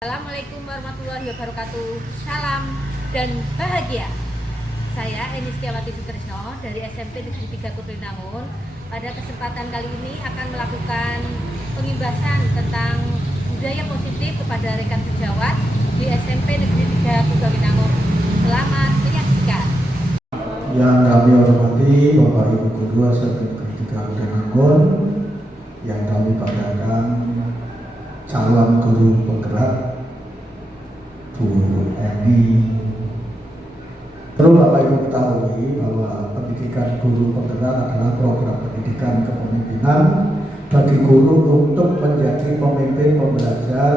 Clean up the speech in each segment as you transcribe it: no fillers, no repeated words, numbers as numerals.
Assalamualaikum warahmatullahi wabarakatuh. Salam dan bahagia. Saya Eni Setiawati Sutrisno dari SMP Negeri 3 Kutulinangun. Pada kesempatan kali ini akan melakukan pengimbasan tentang budaya positif kepada rekan sejawat di SMP Negeri 3 Kutulinangun. Selamat menyaksikan. Yang kami hormati Bapak Ibu Guru SMP Negeri 3 Kutulinangun, yang kami banggakan calon guru penggerak Bu Eni. Perlu Bapak Ibu ketahui bahwa pendidikan guru penggerak adalah program pendidikan kepemimpinan bagi guru untuk menjadi pemimpin pembelajar.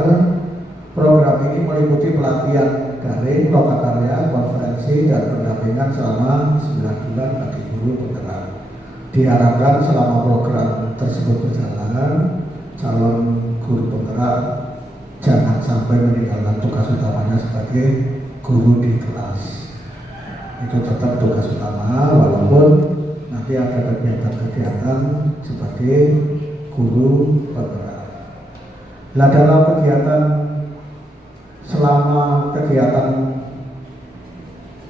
Program ini meliputi pelatihan daring, lokakarya, konferensi, dan pendampingan selama 9 bulan bagi guru penggerak. Diharapkan selama program tersebut berjalan, calon guru penggerak jangan sampai meninggalkan tugas utamanya sebagai guru di kelas. Itu tetap tugas utama, walaupun nanti ada kegiatan-kegiatan sebagai guru penggerak. Nah, dalam kegiatan selama kegiatan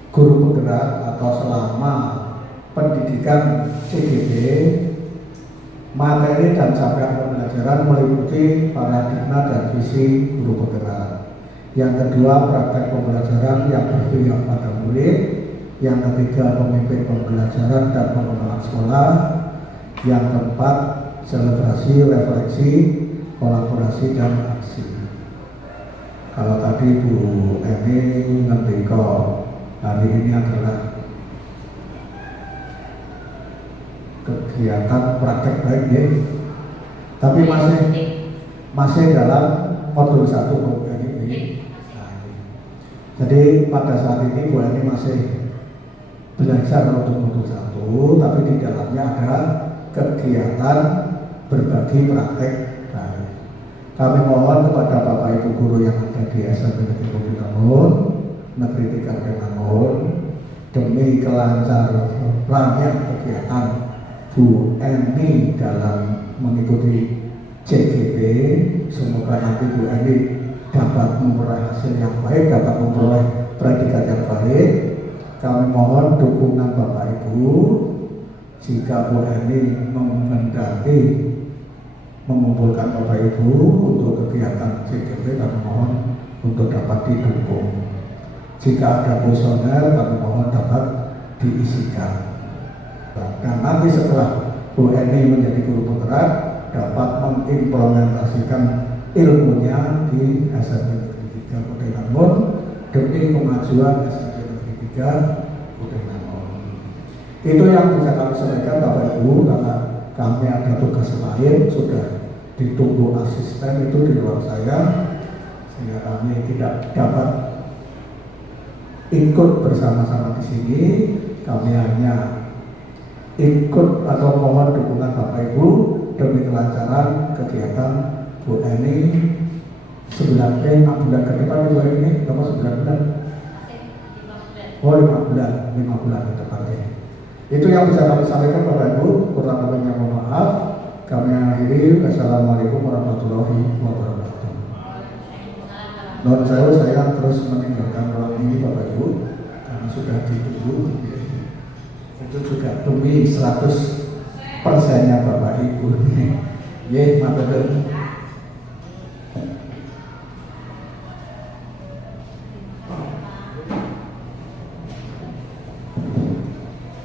guru penggerak atau selama pendidikan CGP, materi dan capaian pembelajaran meliputi paradigma dan visi guru penggerak. Yang kedua, praktek pembelajaran yang berpihak pada murid. Yang ketiga, pemimpin pembelajaran dan pengembangan sekolah. Yang keempat, selebrasi, refleksi, kolaborasi, dan aksi. Kalau tadi Bu Eni ngendika hari ini adalah kegiatan praktek baik ya, tapi masih dalam modul 1 Bu Eni. Jadi pada saat ini Bu Eni masih belajar untuk modul 1, tapi di dalamnya ada kegiatan berbagi praktek baik. Kami mohon kepada Bapak Ibu guru yang ada di SMP Negeri Kutulinangun, Negeri 3 Kutulinangun, demi kelancarannya kegiatan Bu Eni dalam mengikuti CGP, semoga nanti Bu Eni dapat memperoleh hasil yang baik, dapat memperoleh predikat yang baik. Kami mohon dukungan Bapak Ibu. Jika Bu Eni menghendaki mengumpulkan Bapak Ibu untuk kegiatan CGP, kami mohon untuk dapat didukung. Jika ada kuesioner, kami mohon dapat diisikan. Dan nanti setelah Bu Eni menjadi guru penggerak, dapat mengimplementasikan ilmunya di SMP Negeri 3 Kutulinangun demi kemajuan SMP Negeri 3 Kutulinangun. Itu yang bisa kami sampaikan Bapak Ibu, karena kami ada tugas lain, sudah ditunggu asisten itu di ruang saya, sehingga kami tidak dapat ikut bersama-sama di sini. Kami hanya ikut atau mohon dukungan Bapak Ibu demi kelancaran kegiatan Bu Eni 6 bulan ke depan. Bu Eni berapa 9 bulan? Oh 5 bulan ke depannya. Itu yang bisa kami sampaikan Bapak Ibu. Kurang lebihnya mohon maaf. Kami akhiri. Wassalamualaikum warahmatullahi wabarakatuh. Non saya terus meninggalkan ruang ini Bapak Ibu karena sudah ditunggu. Itu juga demi 100%-nya Bapak Ibu. Ya, matur.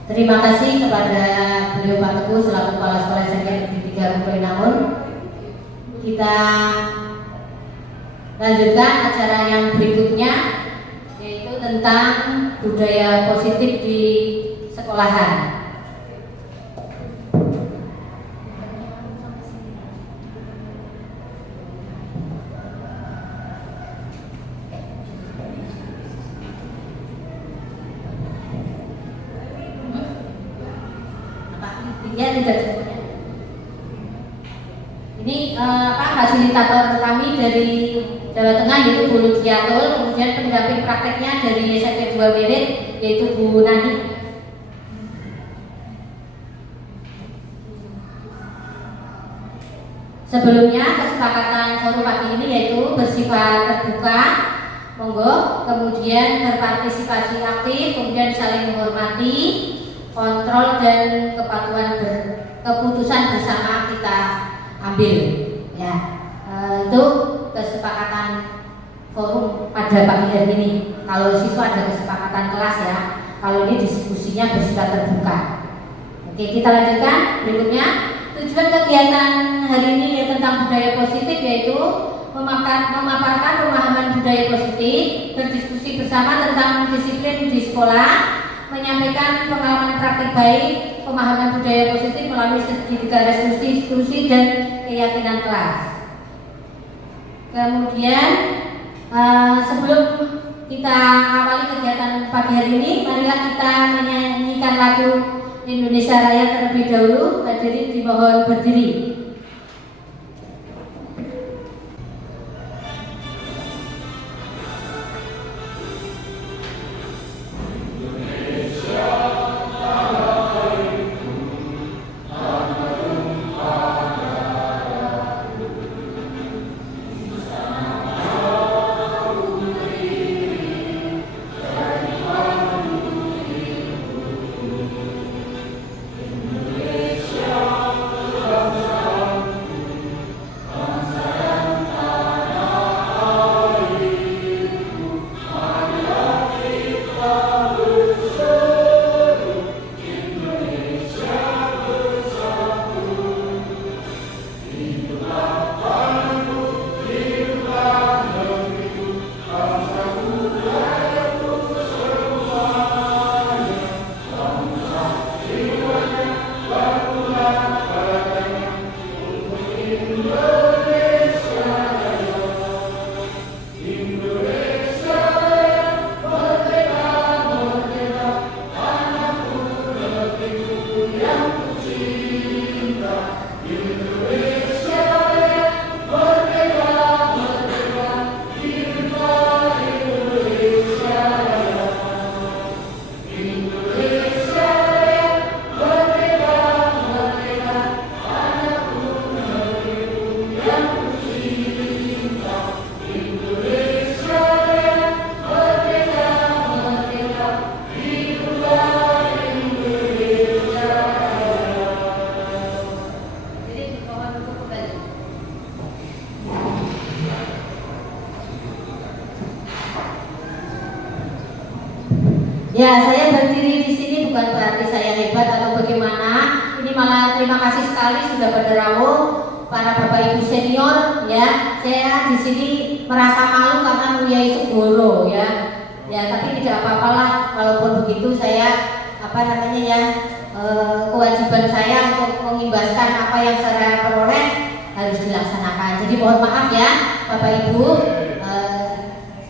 Terima kasih kepada beliau Pak Teguh selaku Kepala Sekolah SMP Negeri 3 Kutulinangun. Kita lanjutkan acara yang berikutnya, yaitu tentang budaya positif di sekolahan. Ya, tidak. Ini fasilitator kami dari Jawa Tengah yaitu Bu Lutfiatul, kemudian pendamping prakteknya dari SMP 2 Wirid yaitu Bu Nani. Sebelumnya kesepakatan forum pagi ini yaitu bersifat terbuka, monggo, kemudian berpartisipasi aktif, kemudian saling menghormati, kontrol dan kepatuhan keputusan bersama kita ambil. Ya, itu kesepakatan forum pada pagi hari ini. Kalau siswa ada kesepakatan kelas ya, kalau ini diskusinya bersifat terbuka. Oke, kita lanjutkan berikutnya. Tujuan kegiatan hari ini ya tentang budaya positif, yaitu memaparkan pemahaman budaya positif, berdiskusi bersama tentang disiplin di sekolah, menyampaikan pengalaman praktik baik pemahaman budaya positif melalui segitiga resolusi, diskusi dan keyakinan kelas. Kemudian sebelum kita awali kegiatan pagi hari ini, marilah kita menyanyikan lagu Indonesia Raya terlebih dahulu. Hadirin dimohon berdiri. Ya, saya berdiri di sini bukan berarti saya hebat atau bagaimana. Ini malah terima kasih sekali sudah pada rawuh para bapak ibu senior ya. Saya di sini merasa malu karena Nguyai Segoro ya. Ya, tapi tidak apa-apalah walaupun begitu saya kewajiban saya untuk mengimbaskan apa yang saya peroleh harus dilaksanakan. Jadi mohon maaf ya Bapak Ibu,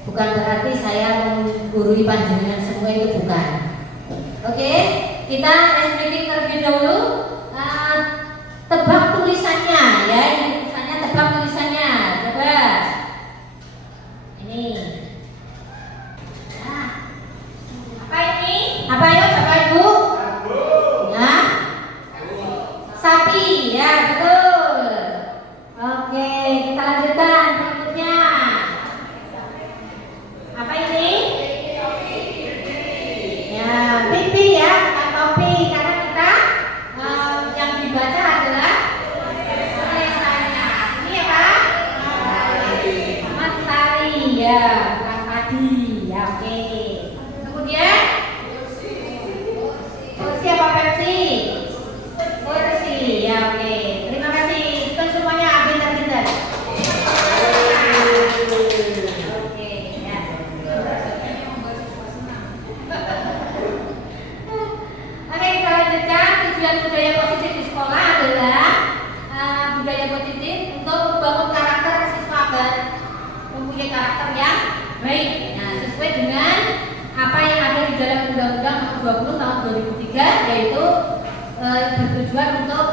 bukan berarti saya menggurui panjenengan semua, itu bukan. Oke, kita explaining terlebih dahulu. Tebak tulisannya ya, ini tulisannya, tebak tulisannya, coba. Ini. Nah, apa ini? Apa ya Bapak Ibu? Ya, sapi ya, betul. Oke, kita lanjutkan berikutnya. Apa ini? Ya, pipi ya, bukan topi, karena kita yang dibaca adalah tulisannya. Ini apa? Matahari ya, bukan padi ya. Oke. Kemudian kursi apa Pepsi? Kursi ya, oke. Terima kasih. Itu semuanya pintar-pintar. Oke ya. Oke, kita lanjutkan. Tujuan budaya positif di sekolah adalah budaya positif untuk membangun karakter siswa agar mempunyai karakter yang baik. Nah, sesuai dengan apa yang ada di dalam Undang-Undang Nomor 20 Tahun 2003, yaitu bertujuan untuk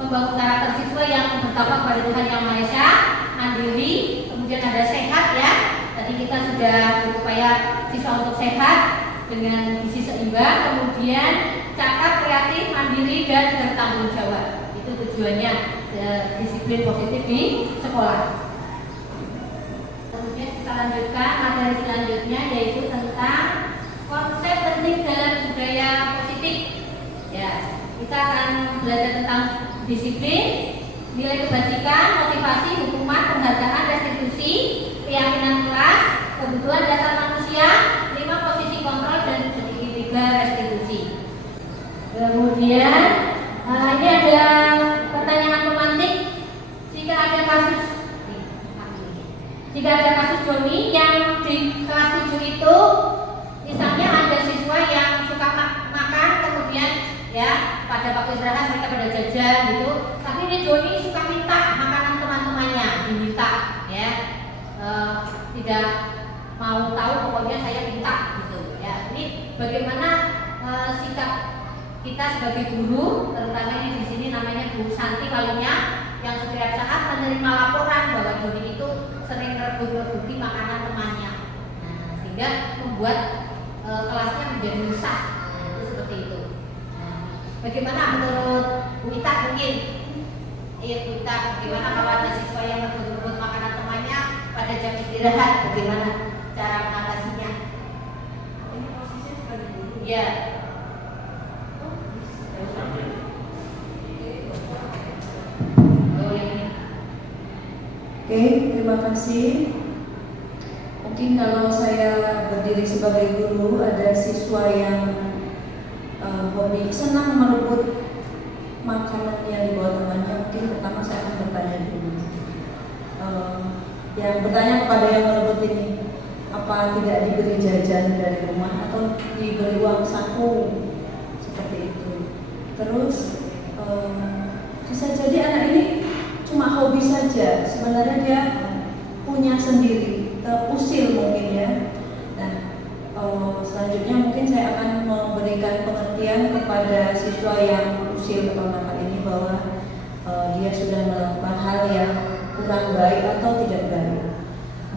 membangun karakter siswa yang bertakwa kepada Tuhan Yang Maha Esa, mandiri, kemudian ada sehat ya. Tadi kita sudah berupaya siswa untuk sehat dengan gizi seimbang, kemudian cakap, kreatif, mandiri dan bertanggung jawab. Itu tujuannya disiplin positif di sekolah. Kemudian kita lanjutkan materi selanjutnya, yaitu tentang konsep penting dalam budaya positif. Ya, kita akan belajar tentang disiplin, nilai kebajikan, motivasi, hukuman, penghargaan, restitusi, keyakinan kelas, kebutuhan dasar manusia, 5 posisi kontrol, dan segitiga restitusi. Kemudian ini ada pertanyaan pemantik. Jika ada kasus Joni yang di kelas 7 itu, misalnya ada siswa yang suka makan, kemudian ya pada waktu istirahat mereka pada jajan gitu, tapi ini Joni suka minta makanan teman-temannya, diminta ya, tidak mau tahu, pokoknya saya minta gitu ya. Ini bagaimana sikap kita sebagai guru, terutama ini di sini namanya Bu Santi kalinya, yang setiap saat menerima laporan bahwa Joni itu sering merebut-rebuti makanan temannya, nah, sehingga membuat kelasnya menjadi rusak. Nah, itu seperti itu. Nah, bagaimana menurut Bu Ita mungkin? Iya Bu Ita, bagaimana kalau ada siswa yang merebut-rebut makanan temannya pada jam istirahat? Bagaimana cara mengatasinya? Ini posisinya sebagai guru. Iya. Oke, terima kasih. Mungkin kalau saya berdiri sebagai guru, ada siswa yang hobi senang merebut makanan yang dibawa temannya, mungkin pertama saya akan bertanya dulu. Yang bertanya kepada yang merebut ini, apa tidak diberi jajan dari rumah atau diberi uang saku seperti itu? Terus bisa jadi anak ini cuma hobi saja, sebenarnya dia punya sendiri, usil mungkin ya. Nah, selanjutnya mungkin saya akan memberikan pengertian kepada siswa yang usil atau nakal ini bahwa dia sudah melakukan hal yang kurang baik atau tidak baik.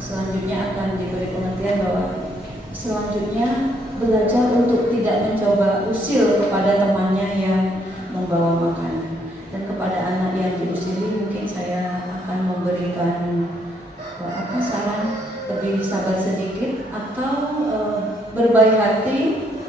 Selanjutnya akan diberi pengertian bahwa selanjutnya belajar untuk tidak mencoba usil kepada temannya yang membawa makanan. Dan kepada anak yang diusili mungkin saya akan memberikan saran lebih sabar sedikit atau berbaik hati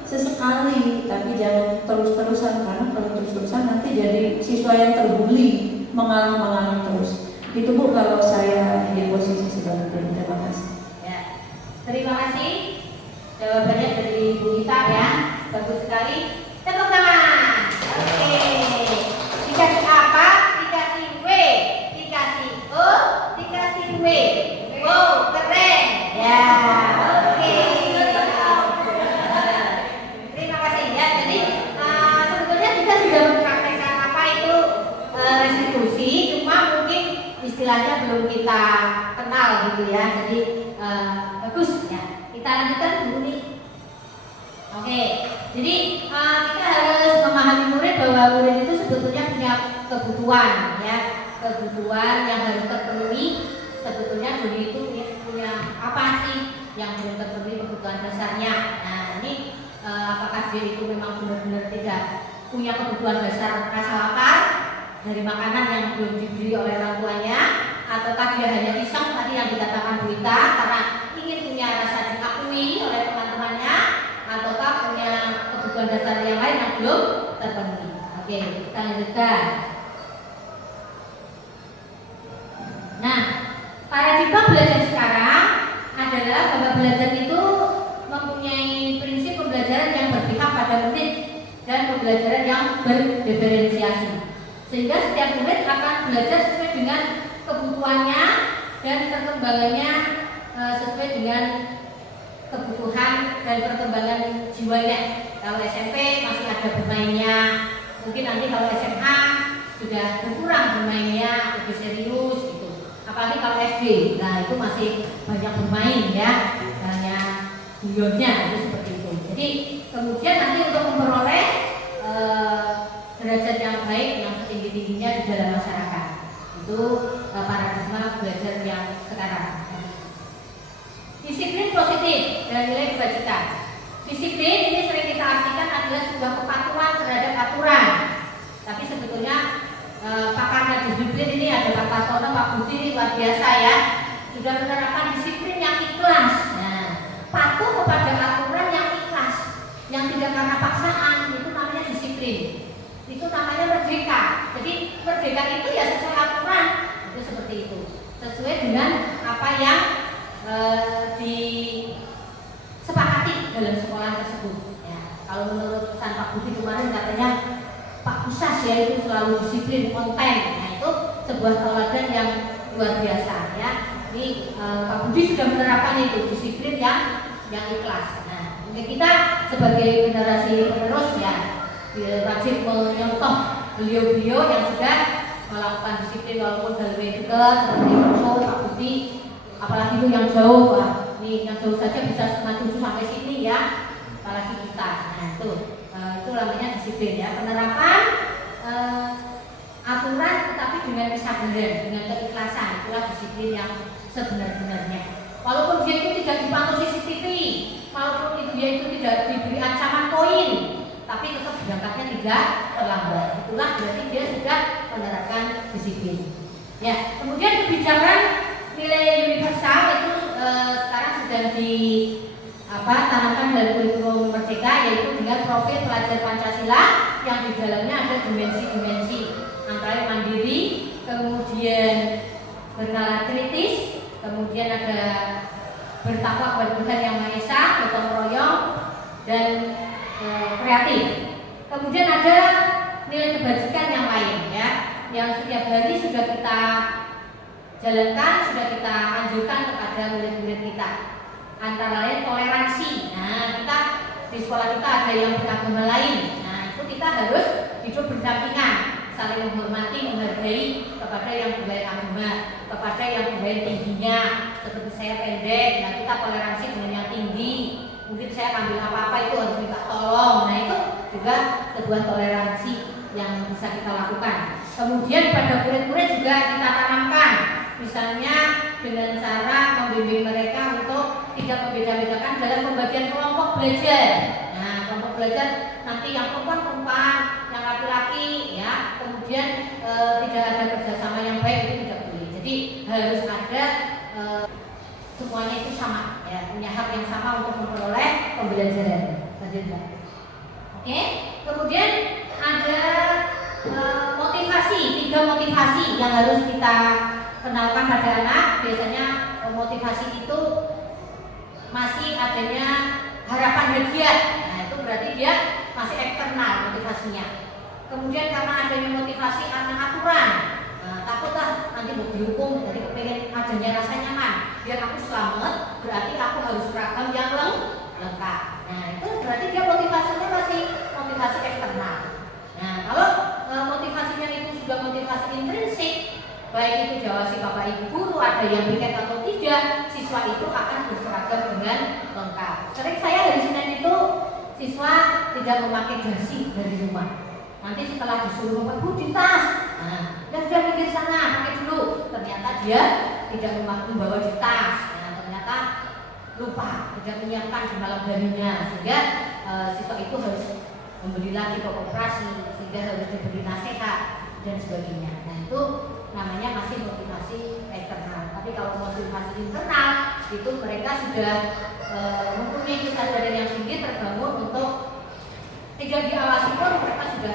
sesekali, tapi jangan terus-terusan, karena kalau terus-terusan nanti jadi siswa yang terbuli, mengalah terus. Itu Bu kalau saya di posisi sebagai guru. Terima kasih. Ya, terima kasih jawabannya dari Bu Ita ya, bagus sekali. Tepuk tangan. Oke. Dikasih apa? Dikasih W, dikasih O, dikasih W. Wow, keren. Ya, oke. Terima kasih ya. Jadi sebetulnya kita sudah mempraktekkan apa itu restitusi, cuma mungkin istilahnya belum kita kenal gitu ya. Jadi bagus ya. Kita lanjutkan dulu nih. Oke. Jadi kita harus memahami murid bahwa murid itu sebetulnya punya kebutuhan ya, kebutuhan yang harus terpenuhi. Sebetulnya Joni itu punya apa sih yang belum terpenuhi kebutuhan dasarnya. Nah ini apakah dia itu memang benar-benar tidak punya kebutuhan dasar rasa lapar dari makanan yang belum diberi oleh orang tuanya, ataukah dia hanya iseng tadi yang dikatakan Bu Ita karena ingin punya rasa diakui oleh teman-temannya, ataukah punya kebutuhan dasar yang lain yang belum terpenuhi. Oke, kita lanjutkan. Nah, paradigma belajar sekarang adalah bahwa belajar itu mempunyai prinsip pembelajaran yang berpihak pada murid dan pembelajaran yang berdiferensiasi, sehingga setiap murid akan belajar sesuai dengan kebutuhannya dan perkembangannya sesuai dengan kebutuhan dan perkembangan jiwanya. Kalau SMP masih ada bermainnya, mungkin nanti kalau SMA sudah berkurang bermainnya, lebih serius gitu. Apalagi kalau SD, nah itu masih banyak bermain ya, hanya guyonnya itu seperti itu. Jadi kemudian nanti untuk memperoleh derajat yang baik, yang setinggi-tingginya di dalam masyarakat, itu paradigma belajar yang sekarang. Disiplin positif dan nilai kebajikan. Disiplin ini sering kita artikan adalah sebuah kepatuhan terhadap aturan, tapi sebetulnya pakarnya disiplin ini ada Pak Patono, Pak Budi ini luar biasa ya, sudah menerapkan disiplin yang ikhlas. Nah, patuh kepada aturan yang ikhlas, yang tidak karena paksaan, itu namanya disiplin. Itu namanya merdeka. Jadi merdeka itu ya sesuai aturan, itu seperti itu, sesuai dengan apa yang disepakati dalam sekolah tersebut. Ya, kalau menurut pesan Pak Budi kemarin katanya Pak Pusas ya itu selalu disiplin, konten. Nah itu sebuah teladan yang luar biasa ya. Ini Pak Budi sudah menerapkan itu disiplin yang ikhlas. Nah mungkin kita sebagai generasi penerus ya wajib menyontoh beliau-beliau yang sudah melakukan disiplin walaupun dalam dekat seperti Pak Budi, apalagi itu yang jauh, wah ini yang jauh saja bisa 7 sampai sini ya, apalagi kita. Nah itu namanya disiplin ya, penerapan aturan tetapi dengan kesadaran, dengan keikhlasan, itulah disiplin yang sebenar-benarnya. Walaupun dia itu tidak dipantau CCTV, walaupun dia itu tidak diberi ancaman poin, tapi tetap berangkatnya tidak terlambat. Itulah berarti dia sudah menerapkan disiplin. Ya, kemudian kebijakan nilai universal itu sekarang sedang tanamkan dalam kurikulum Merdeka, yaitu dengan profil pelajar Pancasila yang di dalamnya ada dimensi-dimensi antara mandiri, kemudian bernalar kritis, kemudian ada bertakwa kepada Tuhan Yang Maha Esa, gotong royong, dan kreatif. Kemudian ada nilai kebajikan yang lain ya, yang setiap hari sudah kita jalankan, sudah kita anjurkan kepada murid-murid kita. Antara lain toleransi. Nah, kita di sekolah kita ada yang beragama lain. Nah, itu kita harus hidup berdampingan, saling menghormati, menghargai kepada yang berlain agama, kepada yang berlain tingginya. Seperti saya pendek, nah kita toleransi dengan yang tinggi. Mungkin saya ambil apa-apa itu harus minta tolong. Nah, itu juga sebuah toleransi yang bisa kita lakukan. Kemudian pada murid-murid juga kita tanamkan, misalnya dengan cara membimbing mereka untuk tidak membeda-bedakan dalam pembagian kelompok belajar. Nah, kelompok belajar nanti yang perempuan, yang laki-laki, ya. Kemudian tidak ada kerjasama yang baik, itu tidak boleh. Jadi harus ada semuanya itu sama, ya, punya hak yang sama untuk memperoleh pembelajaran. Oke. Kemudian ada motivasi, 3 motivasi yang harus kita kenalkan pada anak. Biasanya motivasi itu masih adanya harapan hadiah. Nah, itu berarti dia masih eksternal motivasinya. Kemudian karena adanya motivasi anak aturan, takutlah nanti mau dihukum, jadi kepengen adanya rasa nyaman. Biar aku selamat, berarti aku harus seragam yang lengkap. Nah, itu berarti dia motivasinya masih motivasi eksternal. Nah, kalau motivasinya itu sudah motivasi intrinsik, baik itu diawasi Bapak Ibu guru, ada yang piket atau tidak, siswa itu akan berseragam dengan lengkap. Sering saya hari Senin itu siswa tidak memakai jersey dari rumah. Nanti setelah disuruh membawa tas, dan dia mikir sana pakai dulu. Ternyata dia tidak membawa di tas. Nah, ternyata lupa, tidak menyiapkan di malam harinya, sehingga siswa itu harus membeli lagi ke koperasi, sehingga harus diberi nasihat dan sebagainya. Nah, itu namanya masih motivasi eksternal. Tapi kalau motivasi internal itu mereka sudah mempunyai kesadaran yang tinggi, terbangun untuk tidak diawasi pun mereka sudah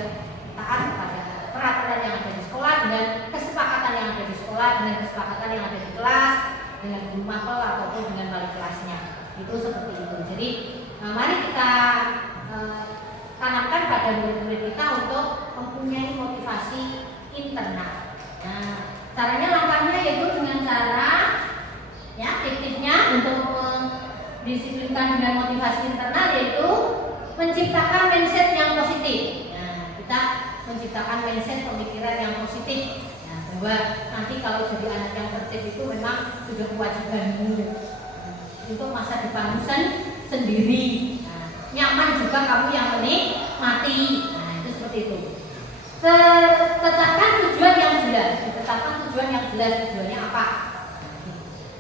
taat kepada peraturan yang ada di sekolah, dengan kesepakatan yang ada di sekolah, dengan kesepakatan yang ada di kelas, dengan guru mapel ataupun dengan wali kelasnya. Itu seperti itu. Jadi mari kita tanamkan pada murid-murid kita untuk mempunyai motivasi internal. Nah, caranya langkahnya yaitu dengan cara ya tips-tipsnya untuk mendisiplinkan dengan motivasi internal yaitu menciptakan mindset yang positif. Nah, kita menciptakan mindset pemikiran yang positif. Nah, bahwa nanti kalau jadi anak yang tertib itu memang sudah kewajibanmu untuk masa depanmu sendiri. Nah, nyaman juga kamu yang menikmati. Nah, itu seperti itu. Tetapkan tujuan yang jelas. Tujuannya apa?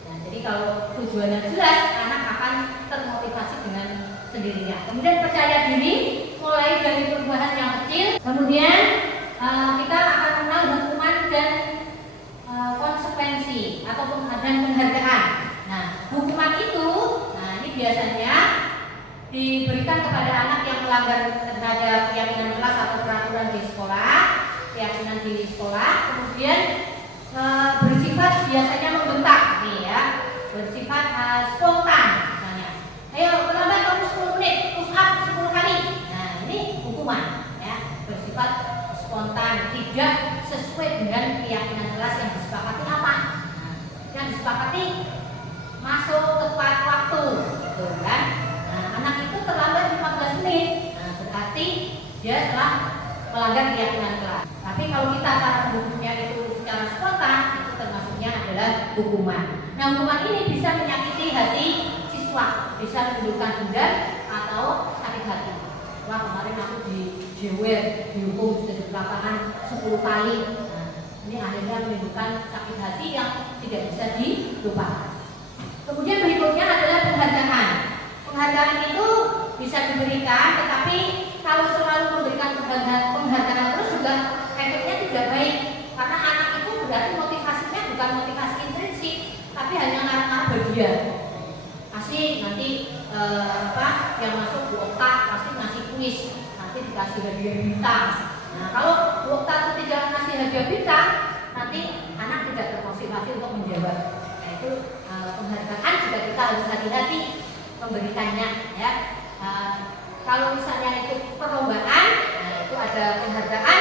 Nah, jadi kalau tujuannya jelas, anak akan termotivasi dengan sendirinya. Kemudian percaya diri, mulai dari perubahan yang kecil. Kemudian kita akan mengenal dan penghargaan. Nah, hukuman itu, nah ini biasanya diberikan kepada anak yang melanggar terhadap keyakinan kelas atau peraturan di sekolah, keyakinan di sekolah, kemudian bersifat biasanya membentak, nih ya, bersifat spontan, misalnya, ayo terlambat kamu 10 menit, push up 10 kali. Nah, ini hukuman, ya, bersifat spontan, tidak sesuai dengan keyakinan kelas yang disepakati apa? Nah, yang disepakati masuk tepat waktu, gitu kan? Nah, anak itu terlambat 15 menit, nah berarti dia telah melanggar keyakinan kelas. Tapi kalau kita cara menghukumnya itu secara spontan, itu termasuknya adalah hukuman. Nah, hukuman ini bisa menyakiti hati siswa, bisa menimbulkan dendam atau sakit hati. Wah, kemarin aku dijewer, dihukum di lapangan 10 kali. Nah, ini akhirnya menimbulkan sakit hati yang tidak bisa dilupakan. Kemudian berikutnya adalah penghargaan. Penghargaan itu bisa diberikan, tetapi kalau selalu memberikan penghargaan terus juga efeknya tidak baik, karena anak itu berarti motivasinya bukan motivasi intrinsik, tapi hanya ngarang-ngarang bagian. Asik nanti yang masuk Bu Okta pasti ngasih kuis, nanti dikasih hadiah bintang. Nah, kalau Bu Okta itu tidak ngasih hadiah bintang, nanti anak tidak termotivasi untuk menjawab. Nah, itu penghargaan juga kita harus hati-hati memberikannya, ya. Kalau misalnya itu perlombaan, nah itu ada penghargaan,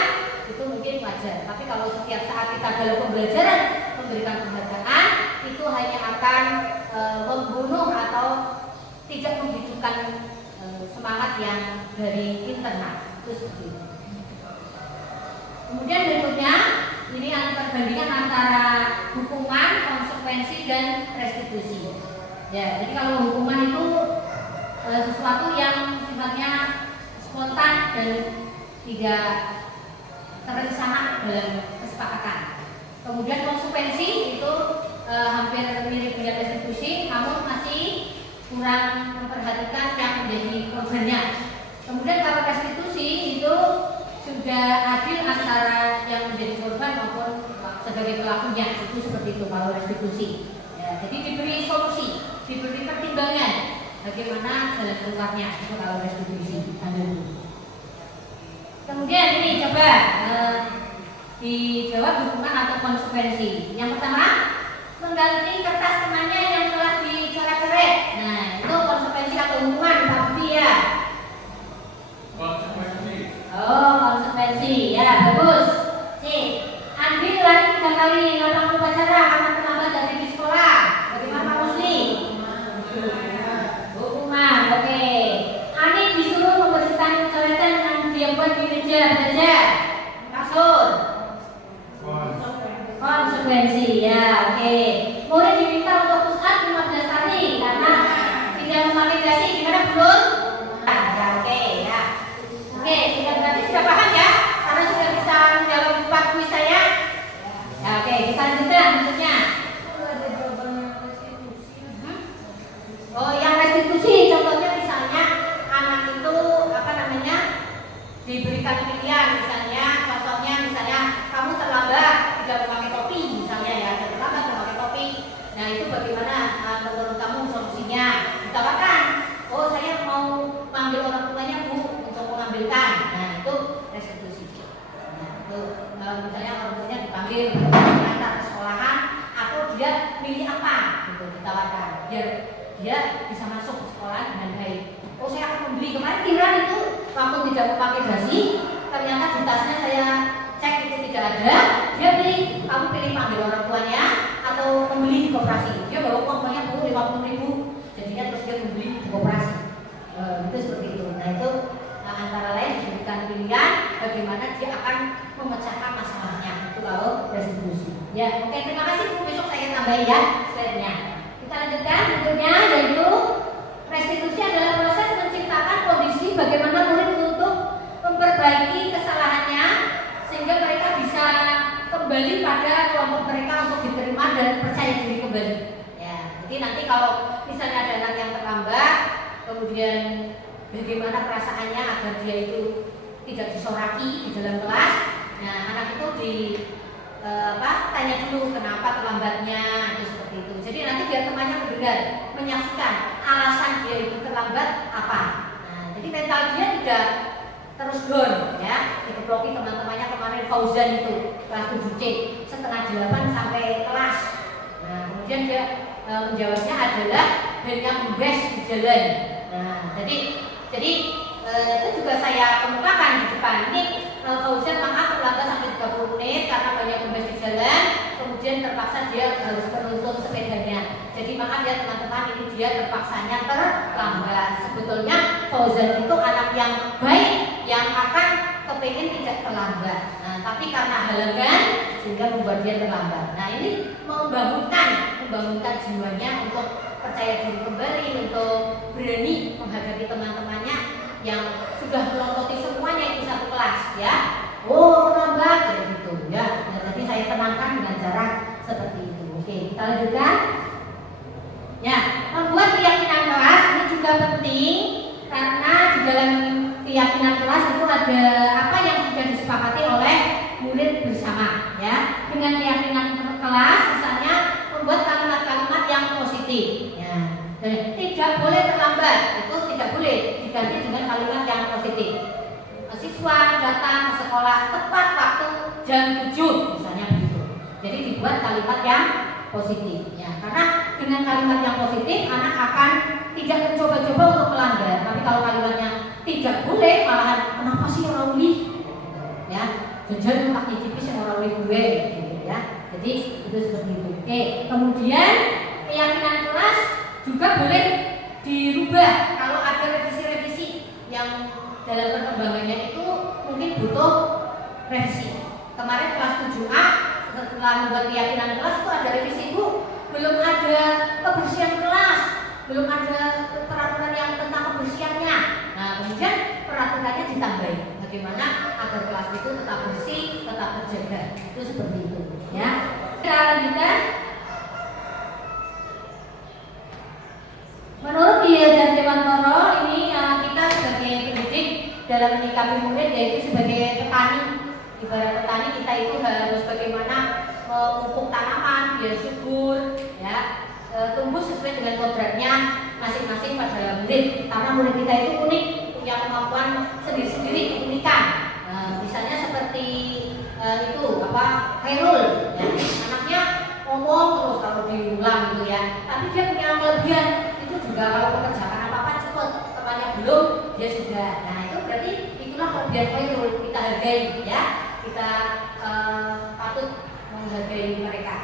itu mungkin wajar. Tapi kalau setiap saat kita dalam pembelajaran memberikan penghargaan, itu hanya akan membunuh atau tidak menghidupkan semangat yang dari internal. Itu seperti itu. Kemudian berikutnya, ini perbandingan antara hukuman, konsekuensi, dan restitusi. Ya, jadi kalau hukuman itu sesuatu yang sifatnya spontan dan tidak terencana dalam kesepakatan. Kemudian konsekuensi itu hampir mirip dengan restitusi, namun masih kurang memperhatikan yang menjadi korbannya. Kemudian kalau restitusi itu sudah adil antara yang menjadi korban maupun sebagai pelakunya, itu seperti itu kalau restitusi. Ya, jadi diberi solusi, diberi pertimbangan bagaimana jalan keluarnya, itu kalau restitusi. Kemudian ini coba dijawab hukuman atau konsekuensi. Yang pertama, mengganti kertas temannya yang telah dicoret-coret. Nah, itu konsekuensi atau hukuman, Pak Budi ya? Konsekuensi. Oh, konsekuensi, ya bagus. C. Ambil lagi 3 kali nonton upacara karena terlambat dari di sekolah. Bagaimana Pak Musli? Hukuman, oke. Ani disuruh membersihkan coretan yang dia buat di meja belajar. Kasur. Konsekuensi, ya oke. Murid diminta untuk push up 15 kali karena tidak memakai dasi. Gimana bro? Ya, oke ya. Oke, sudah paham ya? Karena sudah bisa menjawab 4 kuis saya. Ya, oke, kita lanjutkan maksudnya. Oh, yang restitusi contohnya misalnya anak itu diberikan pilihan, misalnya kamu terlambat tidak memakai topi, misalnya ya, terlambat memakai topi. Nah, itu bagaimana menurut kamu solusinya? Ditawarkan, oh saya mau panggil orang tuanya Bu untuk mengambilkan. Nah, itu restitusi. Nah, itu misalnya orang tuanya dipanggil antar ke sekolahan atau dia milih apa, gitu, ditawarkan biar dia bisa masuk ke sekolah dengan baik. Oh, saya akan membeli kemarin Kiran itu waktu tidak memakai dasi, ternyata di tasnya saya cek itu tidak ada. Dia pilih, kamu pilih panggil orang tuanya atau membeli di koperasi. Dia bawa uang banyak Bu, 50.000. Jadinya terus dia membeli di koperasi. Itu seperti itu. Nah, itu antara lain diberikan pilihan bagaimana dia akan memecahkan masalahnya. Itu kalau restitusi. Ya, oke, terima kasih Bu. Besok saya tambahin ya slide-nya. Kita lanjutkan berikutnya, yaitu restitusi adalah proses menciptakan kondisi bagaimana murid untuk memperbaiki kesalahannya sehingga mereka bisa kembali pada kelompok mereka untuk diterima dan percaya diri kembali. Ya, jadi nanti kalau misalnya ada anak yang terlambat, kemudian bagaimana perasaannya agar dia itu tidak disoraki di dalam kelas. Nah, anak itu tanya dulu kenapa terlambatnya, itu seperti itu. Jadi nanti biar temannya mendengar, menyaksikan alasan dia itu terlambat apa. Nah, jadi mental dia tidak terus down ya. Dikeploki teman-temannya kemarin Fauzan itu kelas 7C setengah 8 sampai kelas. Nah, kemudian dia menjawabnya adalah hanya membes di jalan. Nah, jadi itu juga saya kemukakan di depan. Ini Fauzan maaf terlambat sampai 30 menit karena banyak membes di jalan, kemudian terpaksa dia harus menuntun sepedanya. Jadi maaf ya teman-teman, ini dia terpaksanya terlambat. Sebetulnya Fauzan itu anak yang baik, yang akan kepingin tidak terlambat. Nah, tapi karena halangan sehingga membuat dia terlambat. Nah, ini membangunkan jiwanya untuk percaya diri kembali, untuk berani menghadapi teman-temannya yang sudah melompati semuanya itu satu kelas ya. Oh, terlambat kayak gitu ya. Nah, jadi saya tenangkan dengan cara seperti itu. Oke, kita lanjutkan. Ya, membuat keyakinan kelas ini juga penting karena di dalam keyakinan kelas itu ada apa yang sudah disepakati oleh murid bersama ya. Dengan keyakinan kelas misalnya membuat kalimat-kalimat yang positif ya. Dan tidak boleh terlambat, itu tidak boleh diganti dengan kalimat yang positif. Siswa datang ke sekolah tepat waktu jam 7 misalnya begitu. Jadi dibuat kalimat yang positif ya. Karena dengan kalimat yang positif anak akan tidak mencoba-coba untuk melanggar. Tapi kalau kalimatnya tidak boleh, malahan kenapa sih orang uli ya, jajan tak nyicipi sih orang uli gue gitu ya. Jadi itu seperti itu. Oke, kemudian keyakinan kelas juga boleh dirubah kalau ada revisi-revisi yang dalam perkembangannya itu mungkin butuh revisi. Kemarin kelas 7A setelah membuat keyakinan kelas itu ada revisi, Bu. Belum ada kebersihan kelas, belum ada peraturan yang tentang kebersihannya. Nah, kemudian peraturannya ditambahi. Bagaimana agar kelas itu tetap bersih, tetap terjaga. Itu seperti itu, ya. Kita lanjutkan. Menurut Ki Dewantoro ini kita sebagai pendidik dalam menyikapi murid yaitu sebagai petani. Ibarat petani kita itu harus bagaimana memupuk tanaman biar subur, ya, tumbuh sesuai dengan kodratnya masing-masing pada murid. Karena murid kita itu unik, punya kemampuan sendiri-sendiri, keunikan. Misalnya seperti itu Khairul, ya, anaknya ngomong terus kalau diulang gitu ya. Tapi dia punya kelebihan itu juga kalau mengerjakan apa-apa cepat, temannya belum dia sudah. Nah itu berarti itulah kelebihan Khairul, kita hargai ya. Kita patut menghargai mereka.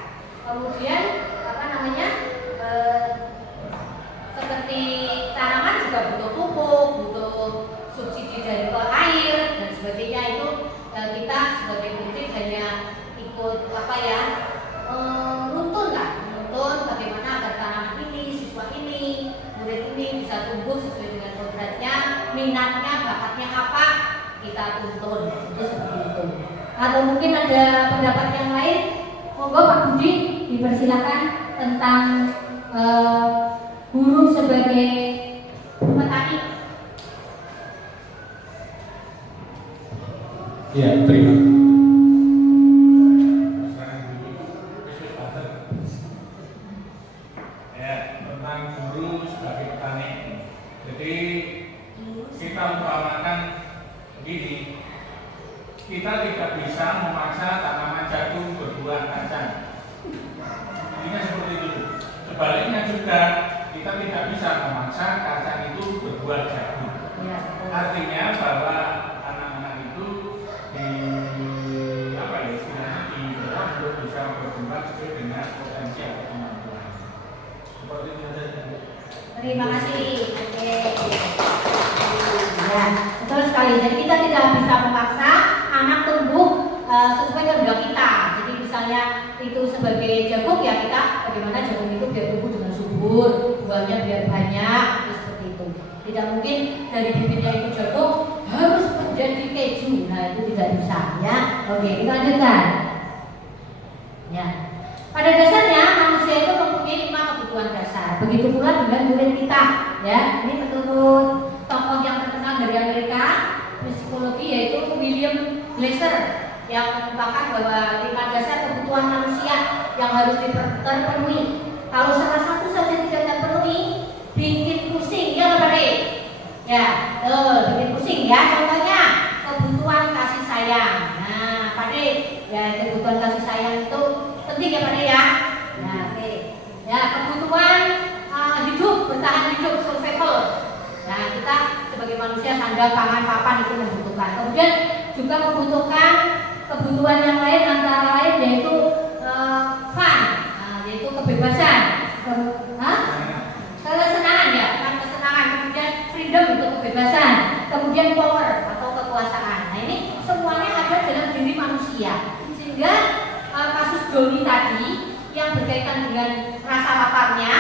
Kemudian seperti tanaman juga butuh pupuk, butuh subsidi dari air dan sebagainya. Itu kita sebagai pendidik hanya ikut menuntun bagaimana agar tanaman ini, siswa ini, murid ini bisa tumbuh sesuai dengan kodratnya, minatnya, bakatnya apa, kita tuntun. Itu seperti itu. Atau mungkin ada pendapat yang lain, monggo Pak Budi dipersilakan tentang guru sebagai petani. Ya, terima. Ya, tentang guru sebagai petani. Jadi kita umpamakan begini. Kita tidak bisa memaksa tanaman jagung berbuah kacang. Ini seperti itu. Sebaliknya juga kita tidak bisa memaksa kacang itu berbuah jagung. Artinya bahwa anak-anak itu didorong untuk bisa berkembang sesuai dengan potensi atau kemampuan. Seperti itu saja. Terima kasih. Oke. Ya, betul sekali. Jadi kita tidak bisa memaksa anak tumbuh sesuai kehendak kita. Jadi misalnya itu sebagai jagung ya kita bagaimana jagung itu biar tumbuh dengan subur, buahnya biar banyak, seperti itu. Tidak mungkin dari bibitnya itu jagung harus menjadi keju. Nah itu tidak bisa ya. Oke, kita lanjutkan. Ya. Pada dasarnya manusia itu mempunyai 5 kebutuhan dasar. Begitu pula dengan murid kita. Ya, ini menurut tokoh yang terkenal dari Amerika psikologi yaitu William Glasser. yang merupakan bahwa 5 dasar kebutuhan manusia yang harus terpenuhi. Kalau salah satu saja tidak terpenuhi, bikin pusing ya Pak De? Ya, bikin pusing ya. Contohnya kebutuhan kasih sayang. Nah, Pak De, ya kebutuhan kasih sayang itu penting ya Pak De ya. Nah, oke. Ya, kebutuhan hidup, bertahan hidup, survival. Nah, kita sebagai manusia sandang, pangan, papan itu membutuhkan. Kemudian juga membutuhkan kebutuhan yang lain, antara lain yaitu fun, yaitu kebebasan, kesenangan ya, kan kesenangan. Kemudian freedom itu kebebasan. Kemudian power atau kekuasaan. Nah, ini semuanya ada dalam diri manusia. Sehingga kasus Doni tadi yang berkaitan dengan rasa laparnya,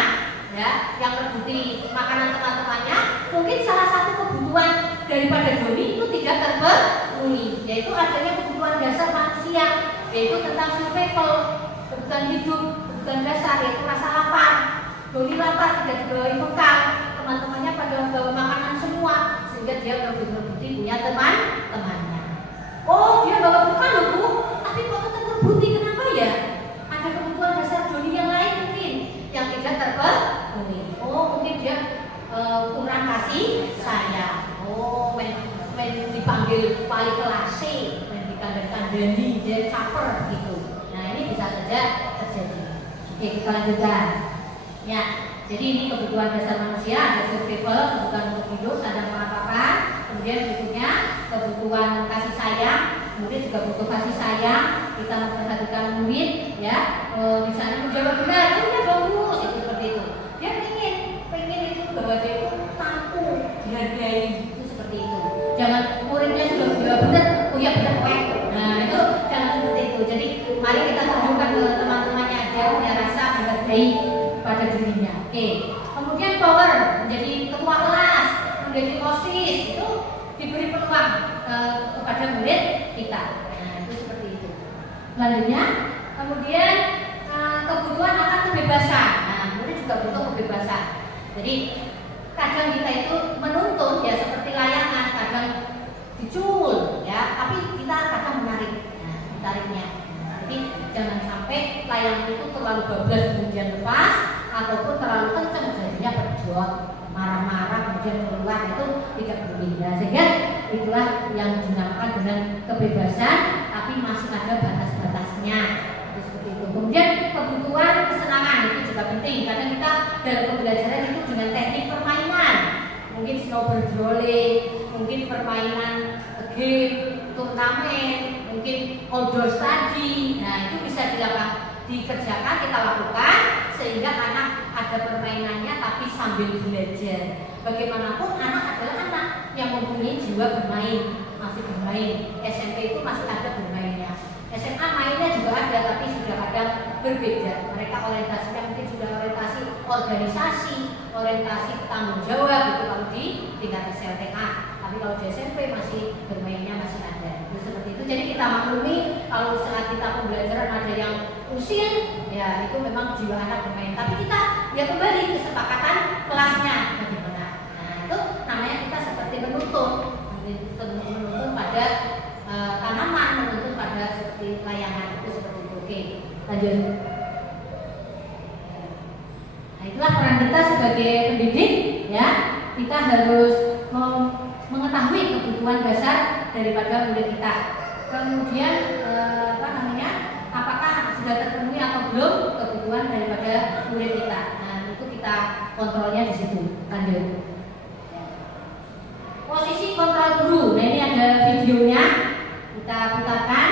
ya, yang terbukti makanan teman-temannya, mungkin salah satu kebutuhan daripada Doni itu tidak terpenuhi, yaitu adanya kebutuhan dasar manusia, yaitu tentang survival, kebutuhan hidup, kebutuhan dasar, yaitu rasa lapar. Doni lapar, tidak dibawa bekal, teman-temannya pada membawa makanan semua, sehingga dia berbudi punya teman-temannya. Oh, dia bawa bekal loh Bu, tapi kok tetap terbukti, kenapa ya? Ada kebutuhan dasar Doni yang lain mungkin yang tidak terpenuhi. Oh, mungkin dia kurang kasih sayang. Oh, dipanggil wali kelas, dikandani, dia caper gitu. Nah, ini bisa saja terjadi. Oke, kita lanjutkan. Ya, jadi ini kebutuhan dasar manusia, ada survival, kebutuhan untuk hidup, sandang pangan. Kemudian berikutnya kebutuhan kasih sayang. Kemudian juga butuh kasih sayang. Kita memperhatikan murid, ya, misalnya menjawab benar, oh ya bagus, itu seperti itu. Dia pengen itu bahwa dia itu mampu dihargai, itu seperti itu. Jangan muridnya sudah menjawab benar, oh ya benar Pak. Nah, itu jangan seperti itu. Jadi mari kita tunjukkan ke teman-temannya dia punya rasa menghargai pada dirinya. Oke. Kemudian power, menjadi ketua kelas, menjadi OSIS, itu diberi peluang kepada murid kita. Nah, itu seperti itu. Selanjutnya, kemudian kebutuhan akan kebebasan. Nah, murid juga butuh kebebasan. Jadi kadang kita itu menuntun ya seperti layangan, kadang dicul ya, tapi kita kadang menarik. Nah, ditariknya. Jadi jangan sampai layangan itu terlalu bablas kemudian lepas, ataupun terlalu kencang jadinya pedot, marah-marah kemudian keluar, itu tidak boleh. Nah, sehingga itulah yang dinamakan dengan kebebasan, tapi masih ada batas-batasnya. Seperti itu. Kemudian kebutuhan kesenangan itu juga penting, karena kita dalam pembelajaran itu dengan teknik permainan, mungkin snowboard rolling, mungkin permainan game, turnamen, mungkin outdoor study. Nah, itu bisa dikerjakan, kita lakukan sehingga anak ada permainannya tapi sambil belajar. Bagaimanapun anak adalah anak yang mempunyai jiwa bermain, masih bermain. SMP itu masih ada bermainnya. SMA mainnya juga ada, tapi sudah kadang berbeda. Mereka orientasinya mungkin sudah orientasi organisasi, orientasi tanggung jawab itu kalau di tingkat SLTA. Tapi kalau di SMP masih bermainnya masih ada. Itu seperti itu. Jadi kita maklumi kalau saat kita pembelajaran ada yang usil, ya itu memang jiwa anak bermain. Tapi kita ya kembali kesepakatan kelasnya bagaimana. Nah, itu namanya kita seperti menuntun pada tanaman, menuntun pada seperti layangan, itu seperti itu. Oke, lanjut. Nah, itulah peran kita sebagai pendidik, ya. Kita harus mengetahui kebutuhan dasar daripada murid kita. Kemudian apakah sudah terpenuhi atau belum kebutuhan daripada murid kita. Nah, itu kita kontrolnya di situ. Lanjut. Posisi kontrol guru. Nah, ini ada videonya. Kita putarkan.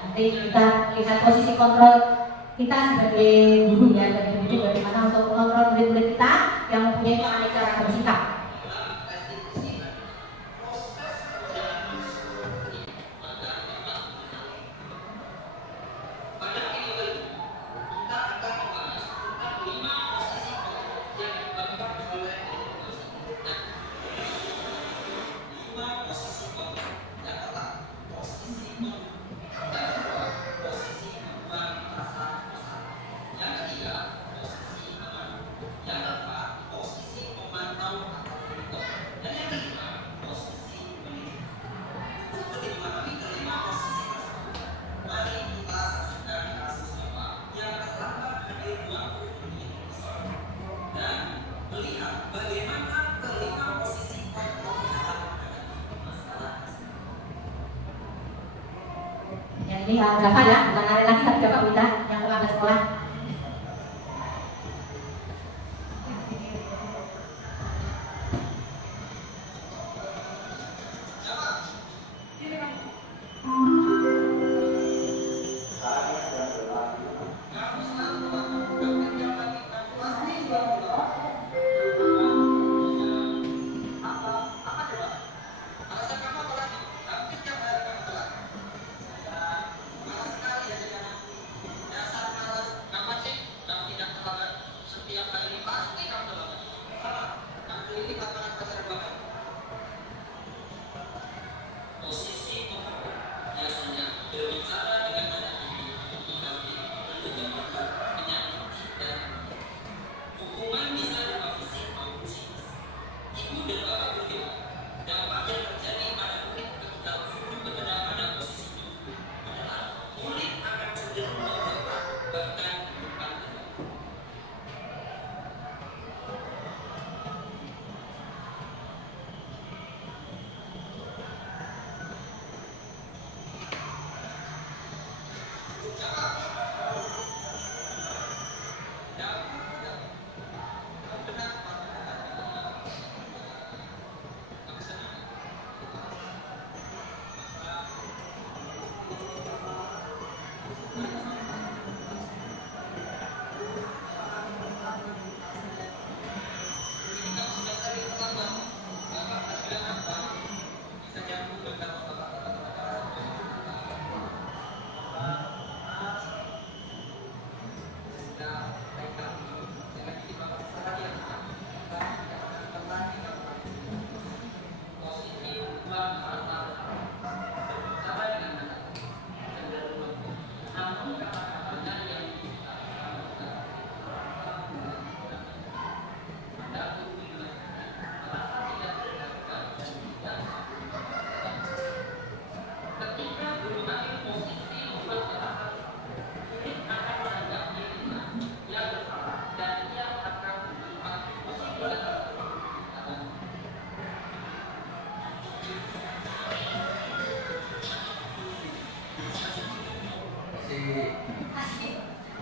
Nanti kita lihat posisi kontrol kita sebagai guru, ya, dan pendidik bagaimana untuk mengontrol murid-murid kita yang mempunyai keanekaragaman bersikap. melihat bagaimana kelima posisi kontrol dalam menghadapi masalah. Ya ini Java ya, bukan lain lagi tapi Java kita yang telah sekolah.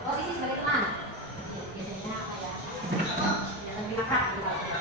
Posisi sebagai teman. Biasanya kayak yang lebih akrab gitu kalau kita.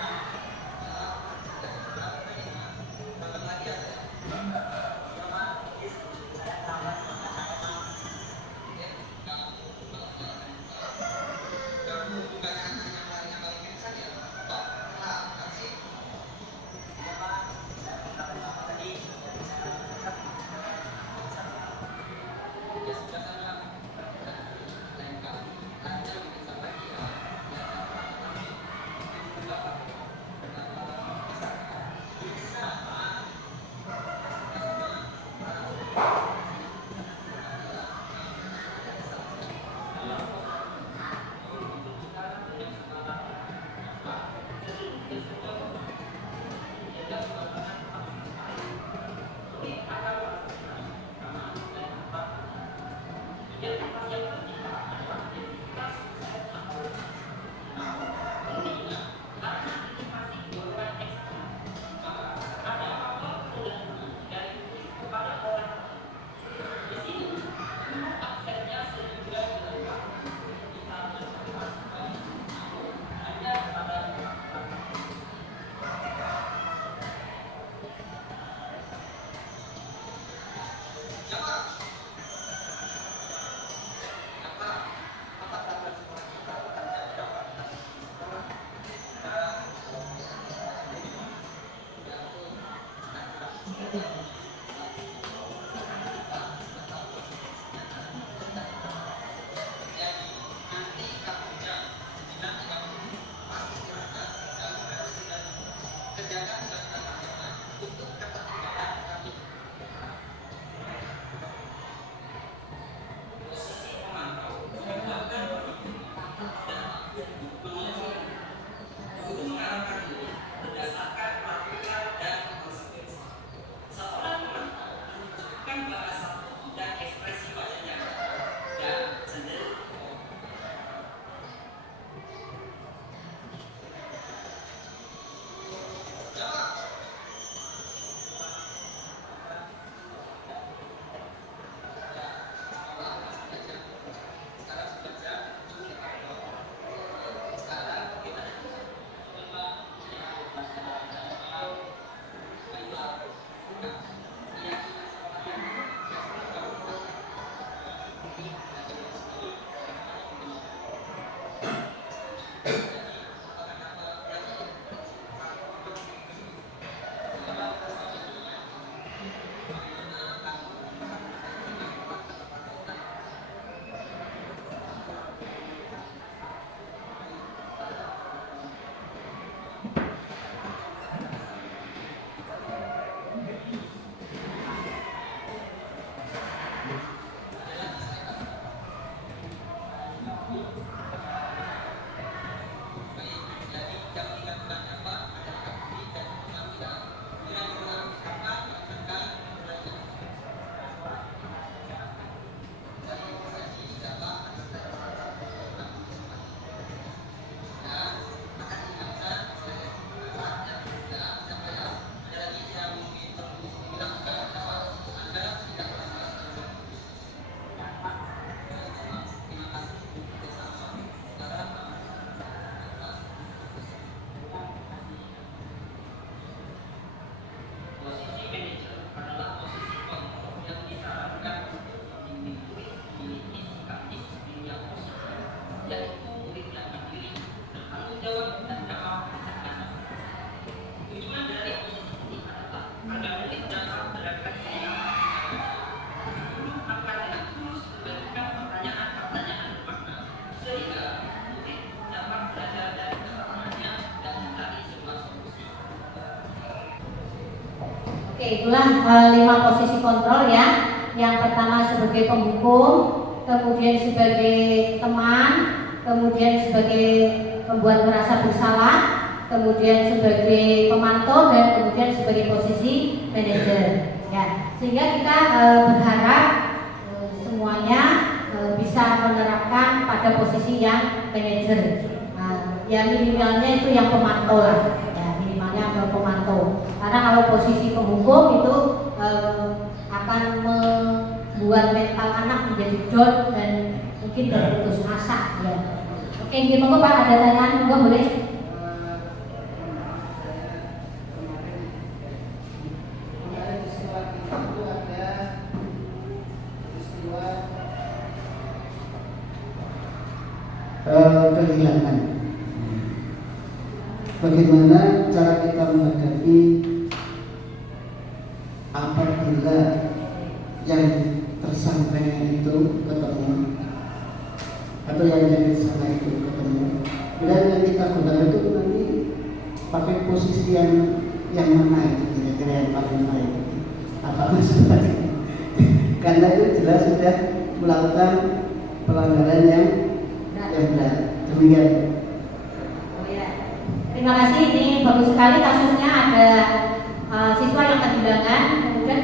Berdasarkan peraturan dan konsekuensi. Seorang Oke, itulah 5 posisi kontrol ya. Yang pertama sebagai penghukum, kemudian sebagai teman, kemudian sebagai pembuat merasa bersalah, kemudian sebagai pemantau, dan kemudian sebagai posisi manajer. Ya, sehingga kita berharap semuanya bisa menerapkan pada posisi yang manajer. Ya minimalnya itu yang pemantau lah. Ya, minimalnya yang pemantau. Karena kalau posisi penghukum itu akan membuat mental anak menjadi down dan mungkin berputus asa. Ya. Oke, monggo Pak, ada pertanyaan, monggo boleh. Kehilangan. Bagaimana cara kita menghadapi apabila yang tersangka itu ketemu atau yang jadi tersangka itu ketemu, dan yang kita gunakan itu nanti pakai posisi yang mana itu kira-kira yang paling baik? Apakah seperti itu? Karena itu jelas sudah melakukan pelanggaran yang benar. Demikian. Oh ya. Terima kasih, ini bagus sekali kasusnya. Ada siswa yang kehilangan, kemudian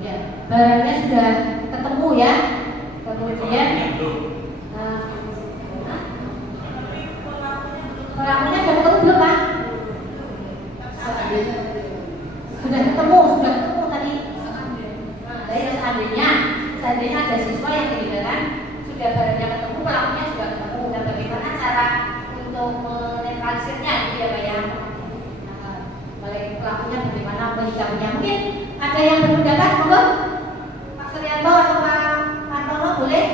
ya, barangnya sudah ketemu ya, kemudian pelakunya sudah ketemu belum Pak? Sudah ketemu tadi. Seandainya ada siswa yang kehilangan, sudah barangnya ketemu, pelakunya juga ketemu, dan bagaimana cara untuk menetralisirnya gitu ya Pak ya. Pelakunya bagaimana menyikapinya? Mungkin ada yang berpendapat, monggo Pak Suryanto atau Pak Antono boleh.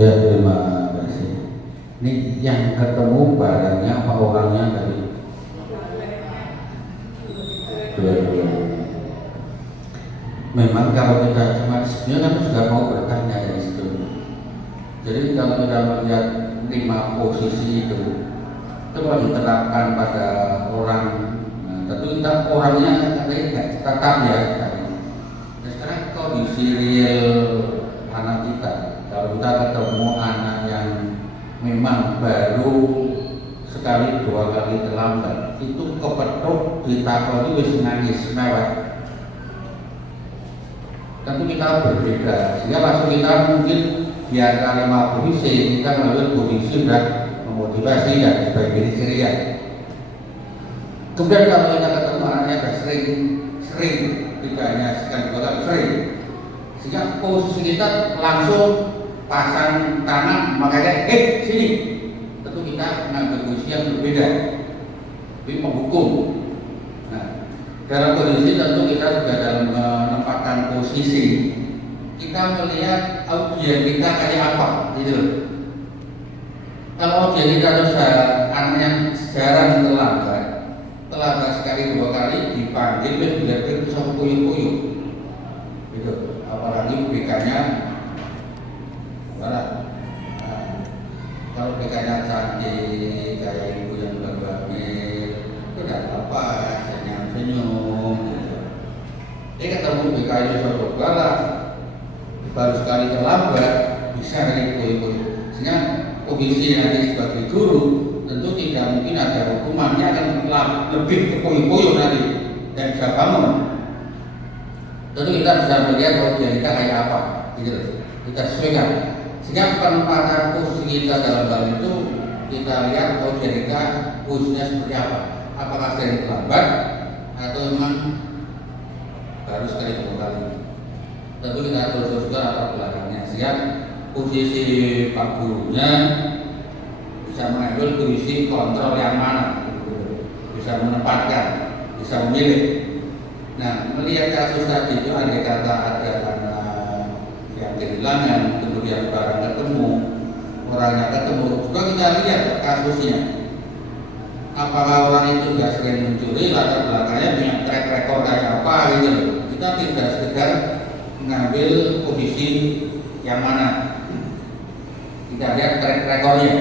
Ya, terima kasih. Ini yang ketemu barangnya apa orangnya tadi? Dua-dua. Memang kalau kita cuma sebenarnya kan sudah mau bertanya dari situ. Jadi kalau kita melihat 5 posisi itu kalau diterapkan pada orang, tentu kita orangnya tidak tetap ya. Nah, sekarang kondisi real anak kita, kalau kita ketemu anak yang memang baru sekali 2 kali terlambat, itu kepethuk ditakoni wis nangis mewah. Tentu kita berbeda, sehingga langsung kita mungkin biar kalimat posisi kita mengambil posisi dan memotivasi dan sebagai ceria. Kemudian kalau kita ketemu anaknya sudah sering tidak hanya sekali 2 kali sering, sehingga posisi kita langsung pasang tangan, makanya sini. Tentu kita mengambil posisi yang berbeda, tapi menghukum. Nah, dalam kondisi tentu kita juga dalam menempatkan posisi, kita melihat audien kita kayak apa, gitu. Kalau audien kita itu anak yang jarang terlambat sekali 2 kali dipanggil, benar-benar bisa kuyuk-kuyuk, gitu. Apalagi BK-nya nah, kalau BK-nya cantik kayak ibu yang baru hamil, itu tidak apa-apa, senyum-senyum gitu. Ketemu BK-nya suatu galak, baru sekali terlambat bisa kuyuk-kuyuk. Sehingga komisi nanti sebagai guru tentu tidak mungkin ada hukumannya, akan lebih ke kuyuk-kuyuk nanti dan bisa bangun. Tentu kita bisa melihat audiens kita kayak apa, gitu. Kita sesuaikan. Sehingga penempatan posisi kita dalam hal itu kita lihat audiens kita posisinya seperti apa. Apakah sering terlambat atau memang baru sekali 2 kali. Tentu kita terus juga latar belakangnya. Sehingga posisi Pak gurunya bisa mengambil posisi kontrol yang mana, bisa menempatkan, bisa memilih. Nah, melihat kasus tadi itu andai kata ada anak yang kehilangan, kemudian barang ketemu, orangnya ketemu, juga kita lihat kasusnya. Apakah orang itu sudah sering mencuri, latar belakangnya punya track record kayak apa gitu. Kita tidak sekedar mengambil posisi yang mana. Kita lihat track recordnya.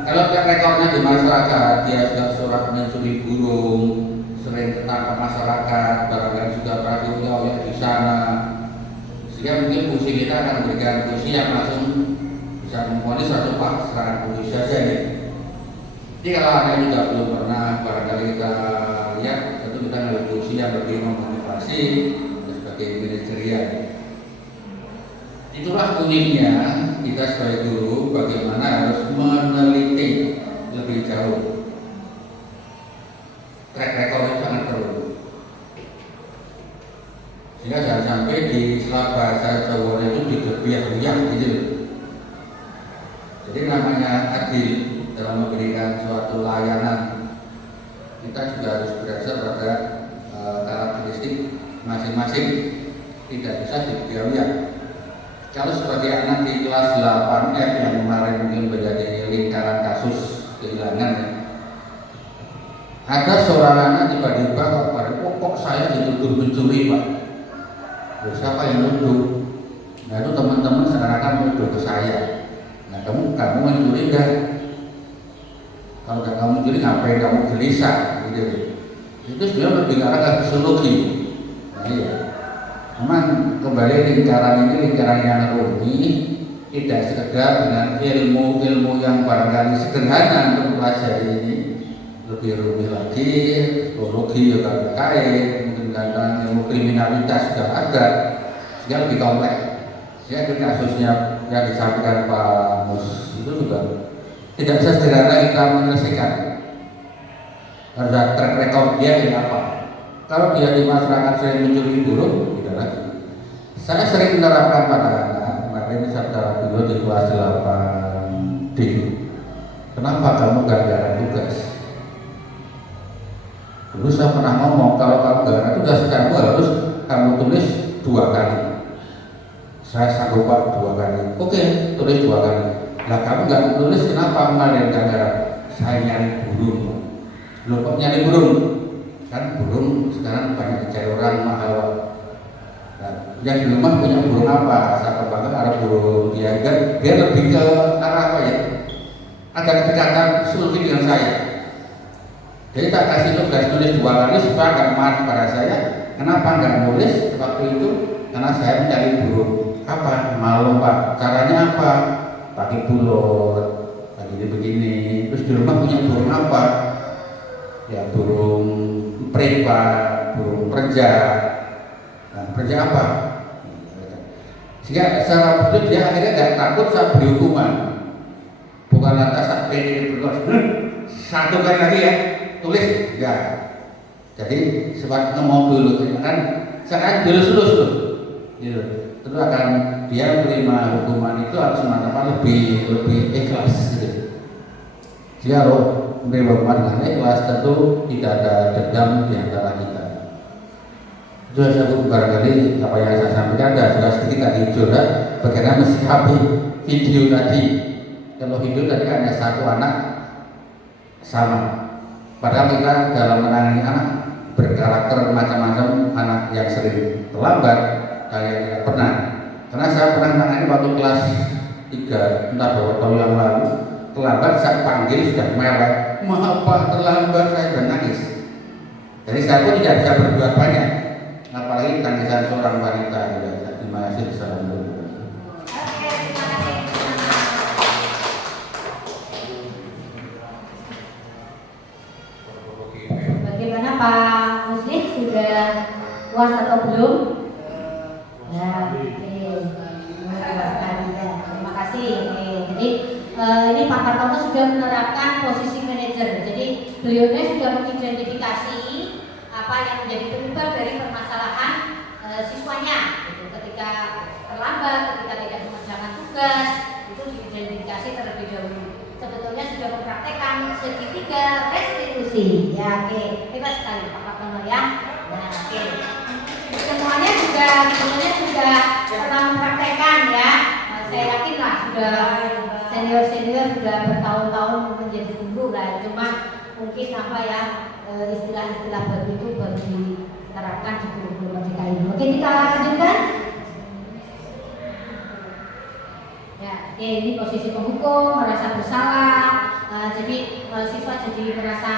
Kalau track recordnya di masyarakat, dia sudah surat mencuri burung, sering ketangkap masyarakat, barangkali juga peradunya oleh di sana, sehingga mungkin fungsi kita akan memberikan fungsi yang langsung bisa memponis satu pak serangan polisi saja nih. Jadi kalau ada yang juga belum pernah, barangkali kita lihat, tentu kita ngambil fungsi yang lebih memotivasi sebagai manajerial. Itulah uniknya kita sebagai guru, bagaimana harus meneliti lebih jauh. Track record itu sangat perlu. Sehingga jangan sampai di setelah bahasa Jawa itu digebiak-biak gitu. Jadi namanya adil dalam memberikan suatu layanan, kita juga harus berdasar pada karakteristik masing-masing, tidak bisa digebiak-biak. Kalau sebagai anak di kelas 8F yang kemarin mungkin menjadi lingkaran kasus kehilangan, ada seorang anak tiba-tiba kok saya dituduh mencuri pak. Loh, siapa yang nuduh? Nah itu teman-teman seakan-akan menuduh ke saya. Nah kamu mencuri enggak? Kalau enggak kamu mencuri ngapain kamu gelisah gitu. Itu sebenarnya lebih ke arah psikologi. Nah iya. Memang kembali lingkaran ini lingkaran yang rumit, tidak sekedar dengan ilmu-ilmu yang barangkali sederhana untuk mempelajari ini, lebih rumit lagi, psikologi juga terkait, mungkin tentang ilmu kriminalitas juga ada, sehingga lebih kompleks. Sehingga kasusnya yang disampaikan Pak Mus itu juga tidak bisa sederhana kita menyelesaikan. Harus ada track record dia ini apa? Kalau dia di masyarakat sering mencuri burung, tidak lagi. Saya sering menerapkan pada anak, kemarin saya dulu di kelas 8D. Kenapa kamu gak garang tugas? Dulu saya pernah ngomong, kalau kamu garang tugas, kamu harus kamu tulis 2 kali. Saya sanggup pak 2 kali. Oke, tulis 2 kali. Nah kamu gak tulis, kenapa kalian gak garang? Saya nyari burung. Loh kok nyari burung? Kan burung sekarang banyak dicari orang mahal. Nah, yang di rumah punya burung apa? Saya kembangkan ada burung dia lebih ke arah apa ya? Ada kedekatan sulfi dengan saya. Jadi tak kasih tugas tulis 2 kali supaya agak marah pada saya. Kenapa nggak nulis waktu itu? Karena saya mencari burung. Apa? Malam pak. Caranya apa? Pakai bulot. Begini. Terus di rumah punya burung apa? Ya burung prepa, burung perja. Nah, perja apa? Sehingga secara betul dia akhirnya tidak takut saya beri hukuman. Bukan lantas tak pede berlos. 1 kali lagi ya, tulis ya. Jadi sempat ngomong dulu kan, saya dulu tuh. Gitu. Tentu akan dia menerima hukuman itu harus semata-mata lebih ikhlas gitu. Sehingga menerima hukuman dengan ikhlas tentu tidak ada dendam di antara kita. Itu satu barangkali apa yang saya sampaikan dan sudah sedikit tadi curhat bagaimana mensikapi video tadi. Kalau video tadi kan hanya 1 anak sama. Padahal kita dalam menangani anak berkarakter macam-macam, anak yang sering terlambat, yang tidak pernah. Karena saya pernah menangani waktu kelas 3 entah berapa tahun yang lalu, terlambat saya panggil sudah mewek, maaf pak terlambat, saya sudah nangis. Jadi saya pun tidak bisa berbuat banyak, apalagi tangisan seorang wanita. Terima kasih. Assalamualaikum. Bagaimana Pak Muslim, sudah puas atau belum? Ya, oke. Terima kasih. Oke. Jadi ini Pak Kartono sudah menerapkan posisi manajer. Jadi beliaunya sudah mengidentifikasi apa yang menjadi penyebab dari permasalahan siswanya. Gitu. Ketika terlambat, ketika tidak mengerjakan tugas, itu diidentifikasi terlebih dahulu. Sebetulnya sudah mempraktekkan segitiga restitusi. Ya, oke. Hebat sekali Pak Kartono ya. Nah, oke. Semuanya juga sebenarnya sudah pernah mempraktekkan ya. Saya yakin lah sudah senior sudah bertahun-tahun menjadi guru lah. Cuma mungkin apa ya istilah-istilah baru itu baru diterapkan di guru-guru mereka ini. Oke, kita lanjutkan. Oke, ini posisi penghukum, merasa bersalah. Jadi siswa jadi merasa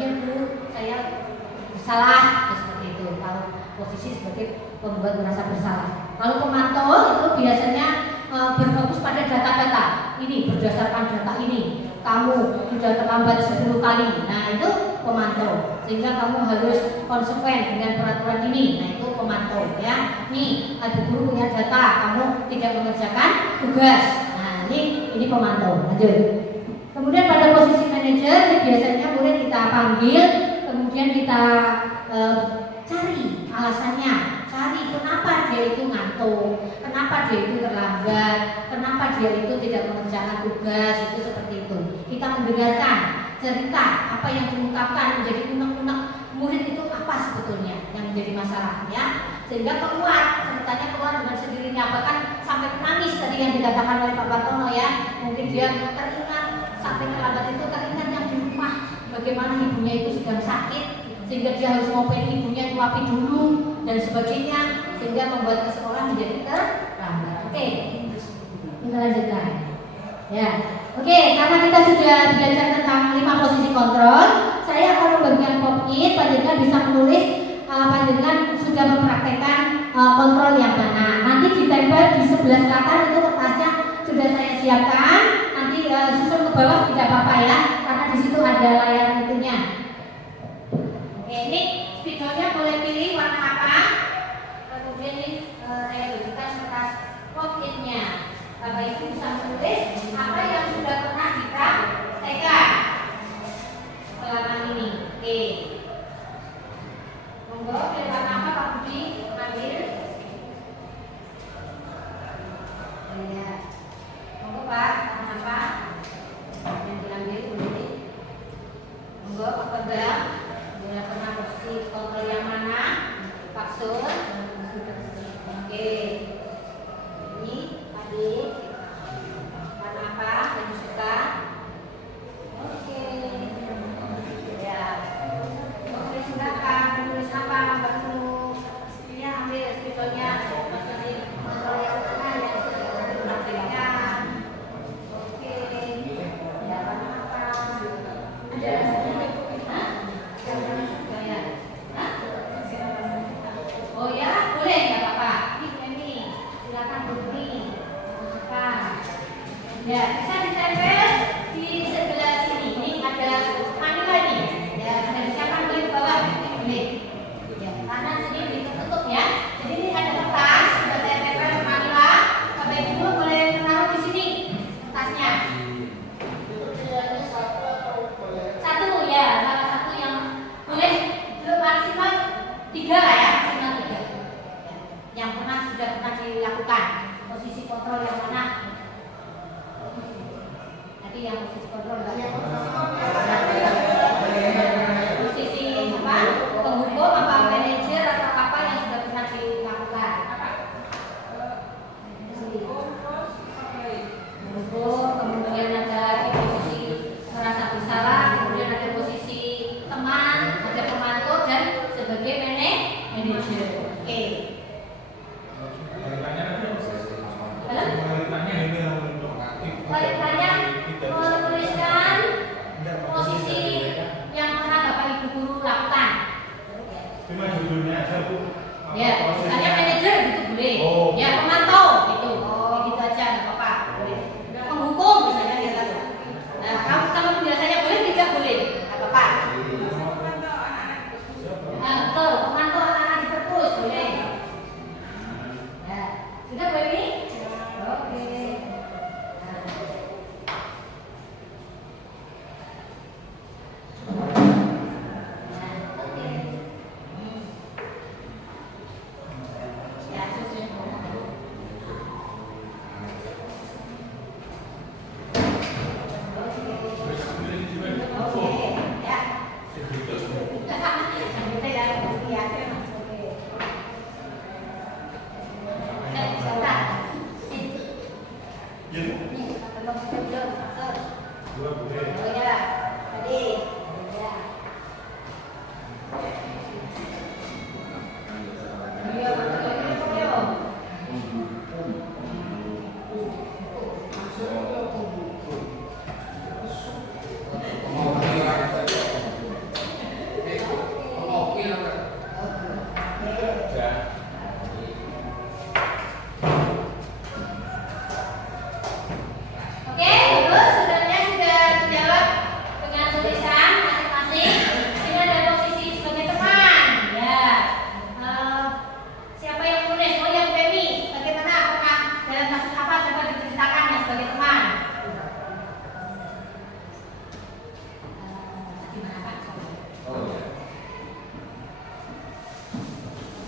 ya Bu, saya bersalah, seperti itu. Kalau posisi sebagai pembuat merasa bersalah. Kalau pemantau itu biasanya berfokus pada data-data. Ini berdasarkan data ini kamu sudah terlambat 10 kali. Nah, itu pemantau. Sehingga kamu harus konsekuen dengan peraturan ini. Nah, itu pemantau ya. Nih, ada guru punya data, kamu tidak mengerjakan tugas. Nah, ini pemantau. Lanjut. Kemudian pada posisi manajer, ini biasanya murid kita panggil, kemudian kita cari alasannya, cari kenapa dia itu ngantuk, kenapa dia itu terlambat, kenapa dia itu tidak mengerjakan tugas, itu seperti itu. Kita mendengarkan cerita apa yang diungkapkan, menjadi unek-unek murid itu apa sebetulnya yang menjadi masalah ya, sehingga keluar ceritanya, keluar dengan sendirinya, bahkan sampai menangis tadi yang dikatakan oleh Pak Bartono ya. Mungkin dia teringat sampai terlambat itu, teringat yang di rumah bagaimana ibunya itu sedang sakit, sehingga dia harus ngopain ibunya, nyuapin dulu dan sebagainya, sehingga membuat ke sekolah menjadi terlambat. Oke, kita lanjutkan ya. Oke, karena kita sudah belajar tentang 5 posisi kontrol, saya akan membagikan pop-it. Panjenengan bisa menulis panjenengan sudah mempraktekkan kontrol yang mana. Nanti ditempel di sebelah selatan itu kertasnya sudah saya siapkan. Nanti susun ke bawah tidak apa-apa ya, karena di situ ada layar itunya. Oke, ini videonya boleh pilih warna apa. Kemudian ini saya berikan kertas pop-itnya. Bapak Ibu bisa menulis apa yang sudah pernah dipraktekkan selama ini. Oke. Monggo, pilih warna apa Pak Budi? Ambil. Ya. Monggo Pak, warna apa? Yang diambil boleh. Monggo Pak Bambang. Sudah pernah posisi kontrol yang mana? Pak Sur. Oke. Ini adik. Warna apa yang suka? Oke. Ya. Oke, silakan menulis apa Mbak Nunu? Ini ambil spidolnya. Maksudnya kontrol yang mana yang sudah dipraktekkan. Oke. Ya, warna apa? Ada rasanya. Hah? Ya. Hah? Oh ya, boleh nggak apa-apa. Ini silakan berdiri. Apa? Ya, bisa ditempel di sebelah sini. Ini ada manila nih. Ya, ada siapa boleh ke bawah? Boleh. Ya, karena sini ditutup ya. Jadi ini ada kertas, sudah saya tempel manila. Bapak Ibu boleh menaruh di sini kertasnya. Satu ya, salah satu yang boleh maksimal 3 lah ya, maksimal 3. Ya, yang sudah pernah dilakukan. Posisi kontrol yang mana? Tadi yang posisi kontrol enggak? Posisi apa? Penghukum apa manajer atau apa yang sudah pernah dilakukan? Penghukum, kemudian ada di posisi merasa bersalah, kemudian ada posisi teman, ada pemantau dan sebagai manajer. Oke. Lanjutannya menuliskan posisi yang pernah Bapak Ibu guru lakukan. Cuma judulnya aja Bu. Ya, misalnya manajer gitu boleh. Ya, pemantau gitu. Oh, gitu aja nggak apa-apa. Boleh. Penghukum misalnya gitu. Nah, kalau biasanya boleh tidak boleh, nggak apa-apa. Betul, pemantau anak-anak di perpus boleh. Ya, sudah Bu Emi? Oke.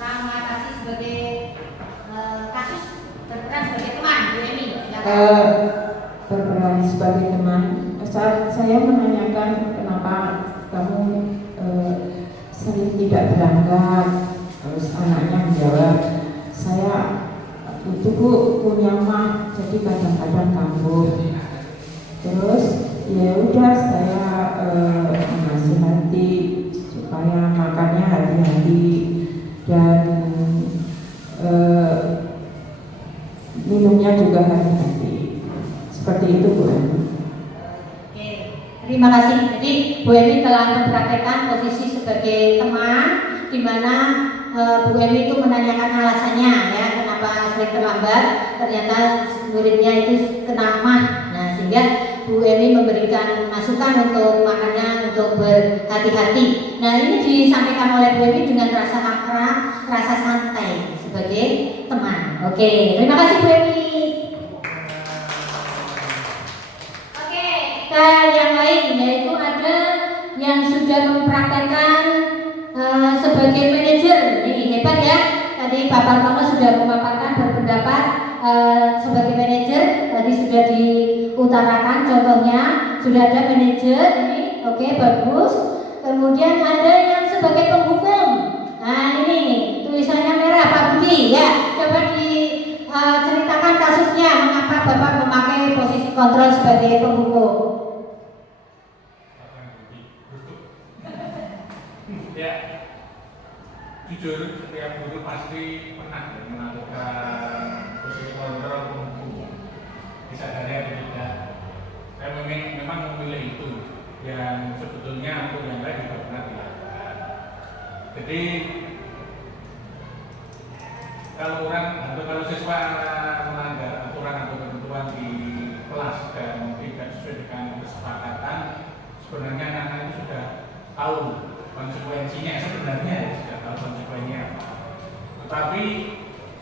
Terima kasih sebagai kasus berperan sebagai teman Bu Emi. Berperan sebagai teman, saya menanyakan kenapa kamu sering tidak berangkat. Terus anaknya menjawab, saya itu Bu punya mah, jadi kadang-kadang kambuh. Terus ya udah saya menasihati supaya makannya hati-hati dan minumnya juga hati-hati. Seperti itu Bu Emi. Oke, terima kasih. Jadi Bu Emi telah mempraktekkan posisi sebagai teman, di mana Bu Emi itu menanyakan alasannya ya kenapa sering terlambat. Ternyata muridnya itu kena mah. Nah sehingga Bu Emi memberikan masukan untuk makanya untuk berhati-hati. Nah ini disampaikan oleh Bu Emi dengan rasa akrab, rasa santai sebagai teman. Oke, terima kasih Bu Emi. Oke, kita yang lain yaitu ada yang sudah mempraktekkan sebagai manajer. Ini hebat ya. Tadi Pak Partono sudah memaparkan berpendapat sebagai manajer. Tadi sudah diutarakan contohnya sudah ada manajer ini. Oke, bagus. Kemudian ada yang sebagai penghukum. Nah ini tulisannya merah Pak Budi ya. Coba diceritakan kasusnya mengapa Bapak memakai posisi kontrol sebagai penghukum. Ya, jujur setiap guru pasti pernah melakukan posisi kontrol penghukum. Disadari atau tidak, saya memang memilih itu yang sebetulnya untuk yang lain juga pernah dilakukan. Jadi kalau siswa melanggar aturan atau ketentuan di kelas dan tidak sesuai dengan kesepakatan, sebenarnya anak-anak itu sudah tahu konsekuensinya, sebenarnya sudah tahu konsekuensinya apa. Tetapi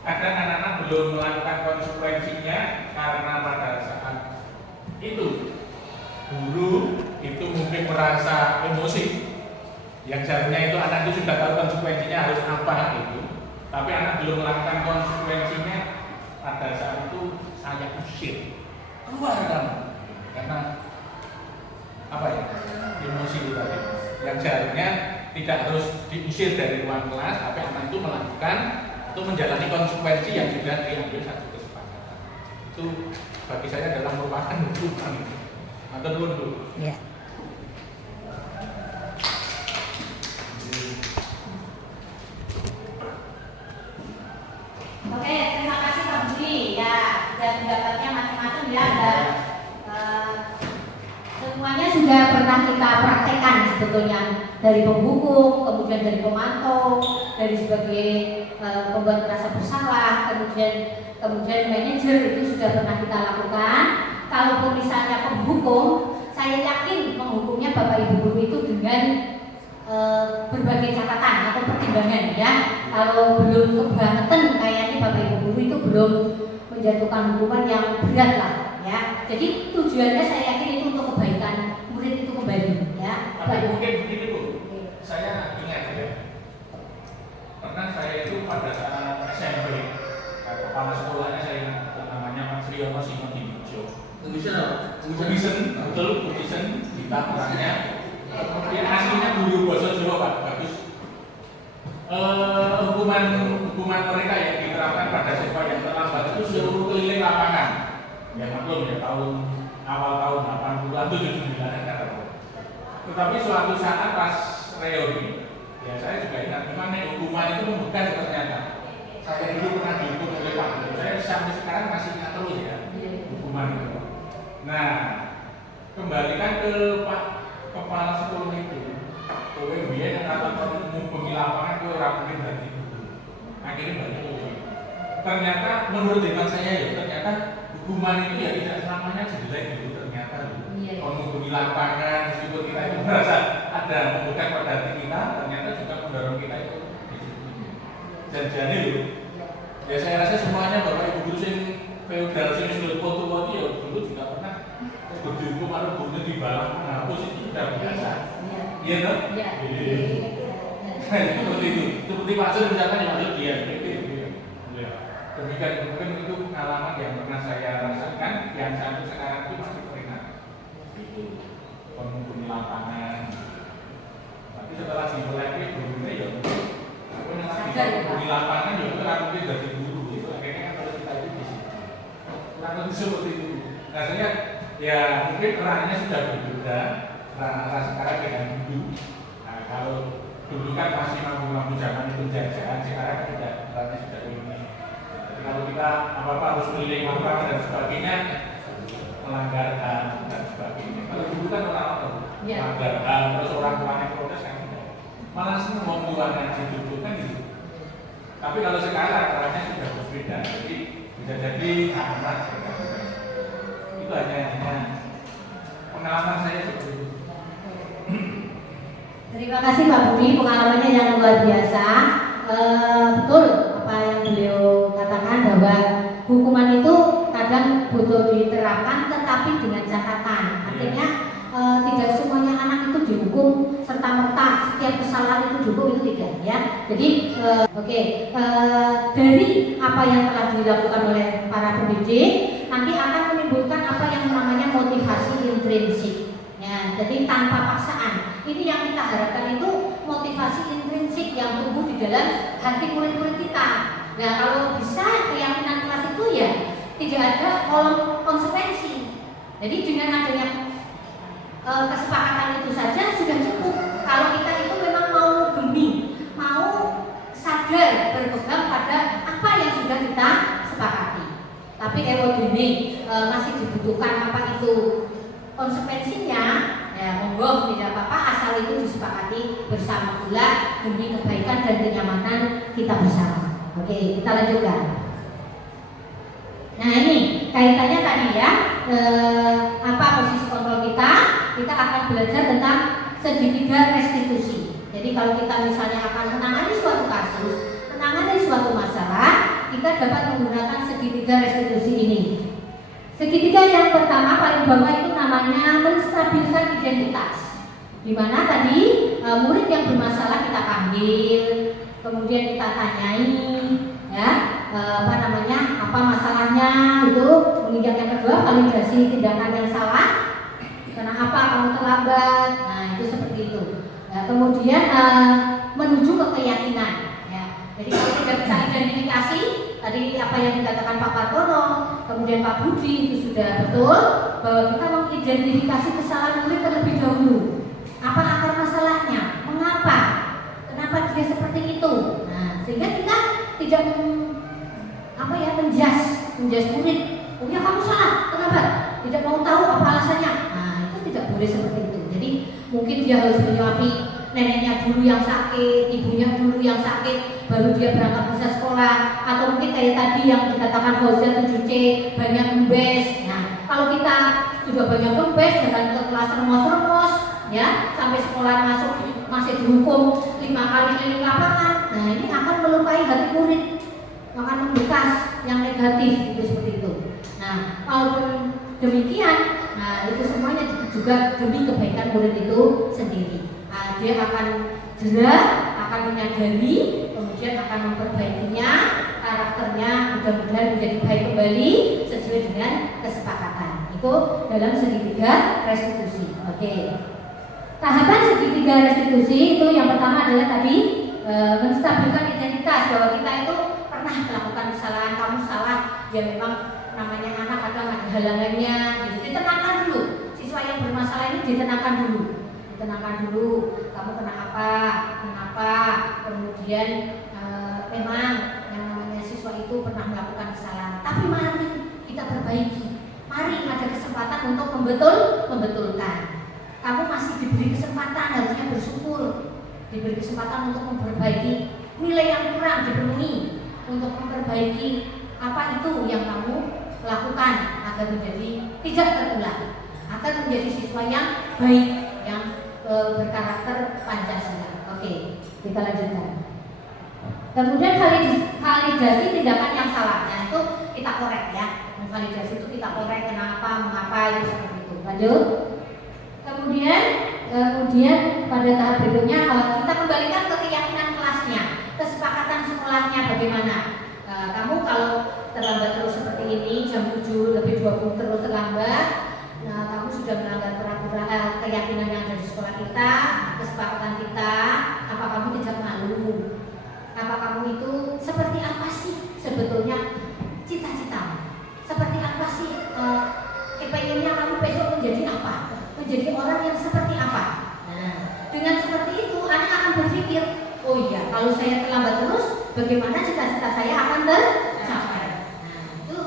kadang anak-anak belum melakukan konsekuensinya karena pada saat itu guru itu mungkin merasa emosi. Yang seharusnya itu anak itu sudah tahu konsekuensinya harus apa itu, tapi anak belum melakukan konsekuensinya. Pada saat itu saya usir keluar kamu karena apa ya, emosi itu tadi. Yang seharusnya tidak harus diusir dari ruang kelas, tapi anak itu melakukan atau menjalani konsekuensi yang sudah diambil satu kesepakatan. Itu bagi saya adalah merupakan hukuman. Atau dulu. Ya. Oke, terima kasih Pak Budi. Ya, dan pendapatnya macam-macam ya. Dan semuanya sudah pernah kita praktekkan sebetulnya, dari penghukum, kemudian dari pemantau, dari sebagai pembuat merasa bersalah, kemudian manajer itu sudah pernah kita lakukan. Kalaupun misalnya penghukum, saya yakin menghukumnya Bapak Ibu guru itu dengan berbagai catatan atau pertimbangan ya. Kalau belum kebangetan kayaknya Bapak Ibu guru itu belum menjatuhkan hukuman yang berat lah ya. Jadi tujuannya saya yakin itu untuk kebaikan murid itu kembali ya. Tapi mungkin begini Bu, saya ingat ya, pernah saya itu pada saat SMP, kepala sekolahnya saya ingat namanya Mas Riono Simodijo. Komisen, betul komisen kita orangnya. Dia aslinya guru bahasa Jawa Pak, bagus. Hukuman mereka yang diterapkan pada siswa yang terlambat itu seluruh keliling lapangan. Ya maklum ya, awal tahun 80-an, 79-an kan. Tetapi suatu saat pas reuni, ya saya juga ingat memang hukuman itu membuka ternyata. Saya dulu pernah dihukum oleh Pak Guru. Saya sampai sekarang masih ingat terus ya hukuman itu. Nah, kembalikan ke Pak Kepala Sekolah itu. Kowe biyen yang katakan menghubungi lapangan kowe ora mungkin dadi guru. Akhirnya banyak kowe. Ternyata menurut hemat saya ya, ternyata hukuman itu ya tidak selamanya jelek gitu ternyata. Menghubungi lapangan meskipun kita itu merasa ada membuka pada hati kita, ternyata juga mendorong kita itu di situ. Janjane lho. Ya saya rasa semuanya Bapak Ibu guru sing feodal sing sudah foto-foto ya dulu juga pernah dihukum atau bunuh di bawah menghapus itu sudah biasa. Iya toh? Iya. Seperti itu. Seperti maksud misalkan yang maksud Demikian mungkin itu pengalaman yang pernah saya rasakan, yang satu sekarang itu masih peringat. Itu penghubungi lapangan. Tapi setelah dimulai berguna ya aku nanti penghubungi lapangan ya itu kan mungkin dari guru itu akhirnya kan kalau kita itu di situ. Kurang lebih seperti itu. Nah saya ya mungkin perannya sudah berbeda. Peran sekarang dengan dulu. Nah kalau dulu kan masih mampu zaman penjajahan, sekarang kan tidak, perannya sudah ini. Jadi kalau kita apa-apa harus keliling lapangan dan sebagainya, melanggar HAM dan sebagainya. Kalau dulu kan orang-orang melanggar HAM, terus orang tuanya protes kan tidak. Malah senang mau keluarnya itu kan gitu. Tapi kalau sekarang perannya sudah berbeda, jadi bisa jadi anak itu hanya pengalaman saya seperti itu. Terima kasih Pak Budi, pengalamannya yang luar biasa. Betul apa yang beliau katakan bahwa hukuman itu kadang butuh diterapkan, tetapi dengan catatan. Artinya tidak semuanya anak itu dihukum serta merta setiap kesalahan itu dihukum, itu tidak ya. Jadi dari apa yang telah dilakukan oleh para pendidik nanti akan menimbulkan apa yang namanya motivasi intrinsik. Ya, jadi tanpa paksaan. Ini yang kita harapkan itu motivasi intrinsik yang tumbuh di dalam hati murid-murid kita. Nah, kalau bisa keyakinan kelas itu ya tidak ada kolom konsekuensi. Jadi dengan adanya kesepakatan itu saja sudah cukup. Kalau kita itu memang mau gembing, mau sadar berpegang pada apa yang sudah kita sepakati. Tapi dini masih dibutuhkan apa itu konsekuensinya, ya monggo tidak apa-apa asal itu disepakati bersama pula demi kebaikan dan kenyamanan kita bersama. Oke, kita lanjutkan. Nah ini kaitannya tadi ya, apa posisi kontrol kita akan belajar tentang segitiga restitusi. Jadi kalau kita misalnya akan menangani suatu kasus, menangani suatu masalah, kita dapat menggunakan segitiga restitusi ini. Segitiga yang pertama paling bawah itu namanya menstabilkan identitas. Di mana tadi murid yang bermasalah kita panggil, kemudian kita tanyai, ya apa masalahnya itu. Kemudian yang kedua validasi tindakan yang salah. Kenapa kamu terlambat? Nah itu seperti itu. Kemudian menuju ke keyakinan. Ya. Jadi kalau tidak bisa identifikasi tadi apa yang dikatakan Pak Partono, kemudian Pak Budi itu sudah betul bahwa kita mengidentifikasi kesalahan murid terlebih dahulu. Apa akar masalahnya? Mengapa? Kenapa dia seperti itu? Nah, sehingga kita tidak menjas murid. Oh ya kamu salah, kenapa? Tidak mau tahu apa alasannya. Nah, itu tidak boleh seperti itu. Jadi mungkin dia harus menyuapi neneknya dulu yang sakit, ibunya dulu yang sakit, baru dia berangkat bisa sekolah. Atau mungkin kayak tadi yang dikatakan Fauzan 7C, banyak gembes. Nah, kalau kita sudah banyak gembes dengan ke kelas remos-remos, ya sampai sekolah masih dihukum 5 kali keliling lapangan. Nah, ini akan melukai hati murid, akan membekas yang negatif itu seperti itu. Nah, walaupun demikian, nah itu semuanya juga demi kebaikan murid itu sendiri. Dia akan jerah, akan menyadari, kemudian akan memperbaikinya, karakternya mudah-mudahan menjadi baik kembali sesuai dengan kesepakatan. Itu dalam segitiga restitusi. Oke. Tahapan segitiga restitusi itu yang pertama adalah tadi menstabilkan identitas, bahwa kita itu pernah melakukan kesalahan, kamu salah, ya memang namanya anak kadang ada halangannya, jadi ditenangkan dulu. Siswa yang bermasalah ini ditenangkan dulu, kamu kenapa, kemudian memang yang namanya siswa itu pernah melakukan kesalahan, tapi mari kita perbaiki, mari ada kesempatan untuk membetulkan. Kamu masih diberi kesempatan, harusnya bersyukur, diberi kesempatan untuk memperbaiki nilai yang kurang dipenuhi, untuk memperbaiki apa itu yang kamu lakukan agar menjadi tidak terulang, agar menjadi siswa yang baik, yang berkarakter Pancasila. Oke, kita lanjutkan. Kemudian validasi tindakan yang salah. Nah itu kita korek ya. Validasi itu kita korek kenapa, mengapa itu seperti itu. Lanjut. Kemudian pada tahap berikutnya kita kembalikan ke keyakinan kelasnya, kesepakatan sekolahnya bagaimana. Kamu kalau terlambat terus seperti ini, jam 7:20 terus terlambat, nah kamu sudah melanggar peraturan keyakinan yang ada di sekolah kita, kesepakatan kita. Apa kamu tidak malu? Apa kamu itu seperti apa sih sebetulnya cita-citamu? Seperti apa sih kepengennya kamu besok menjadi apa? Menjadi orang yang seperti apa? Nah, dengan seperti itu anak akan berpikir, oh iya, kalau saya terlambat terus, bagaimana cita-cita saya akan tercapai? Nah, itu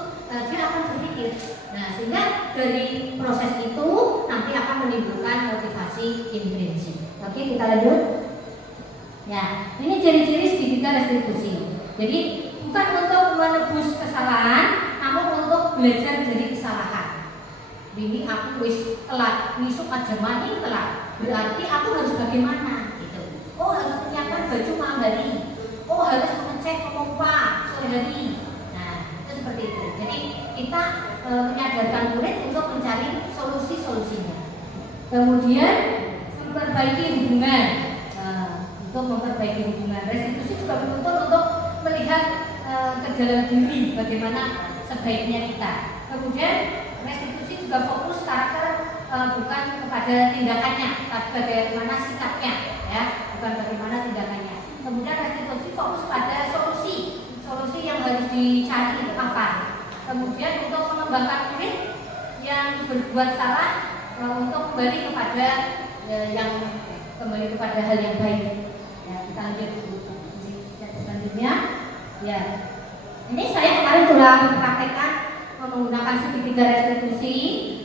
dia akan berpikir. Nah, sehingga dari proses itu nanti akan menimbulkan motivasi intrinsik. Oke, kita lanjut. Ya, ini ciri-ciri segitiga restitusi. Jadi bukan untuk menebus kesalahan, namun untuk belajar dari kesalahan. Ini aku wis telat, besok aja mani telat. Berarti aku harus bagaimana? Gitu. Oh, harus menyiapkan baju malam hari. Oh, harus mengecek pompa sore hari. Nah, itu seperti itu. Jadi kita menyadarkan murid untuk mencari solusi-solusinya. Kemudian memperbaiki hubungan. Untuk memperbaiki hubungan. Restitusi juga menuntut untuk melihat ke dalam diri bagaimana sebaiknya kita. Kemudian restitusi juga fokus karakter bukan kepada tindakannya, tapi bagaimana sikapnya, ya, bukan bagaimana tindakannya. Kemudian restitusi fokus pada solusi yang harus dicari itu apa. Kemudian untuk mengembangkan murid yang berbuat salah untuk kembali kepada hal yang baik. Ya, kita lanjut selanjutnya. Ya, ini saya kemarin sudah mempraktekkan menggunakan segitiga restitusi.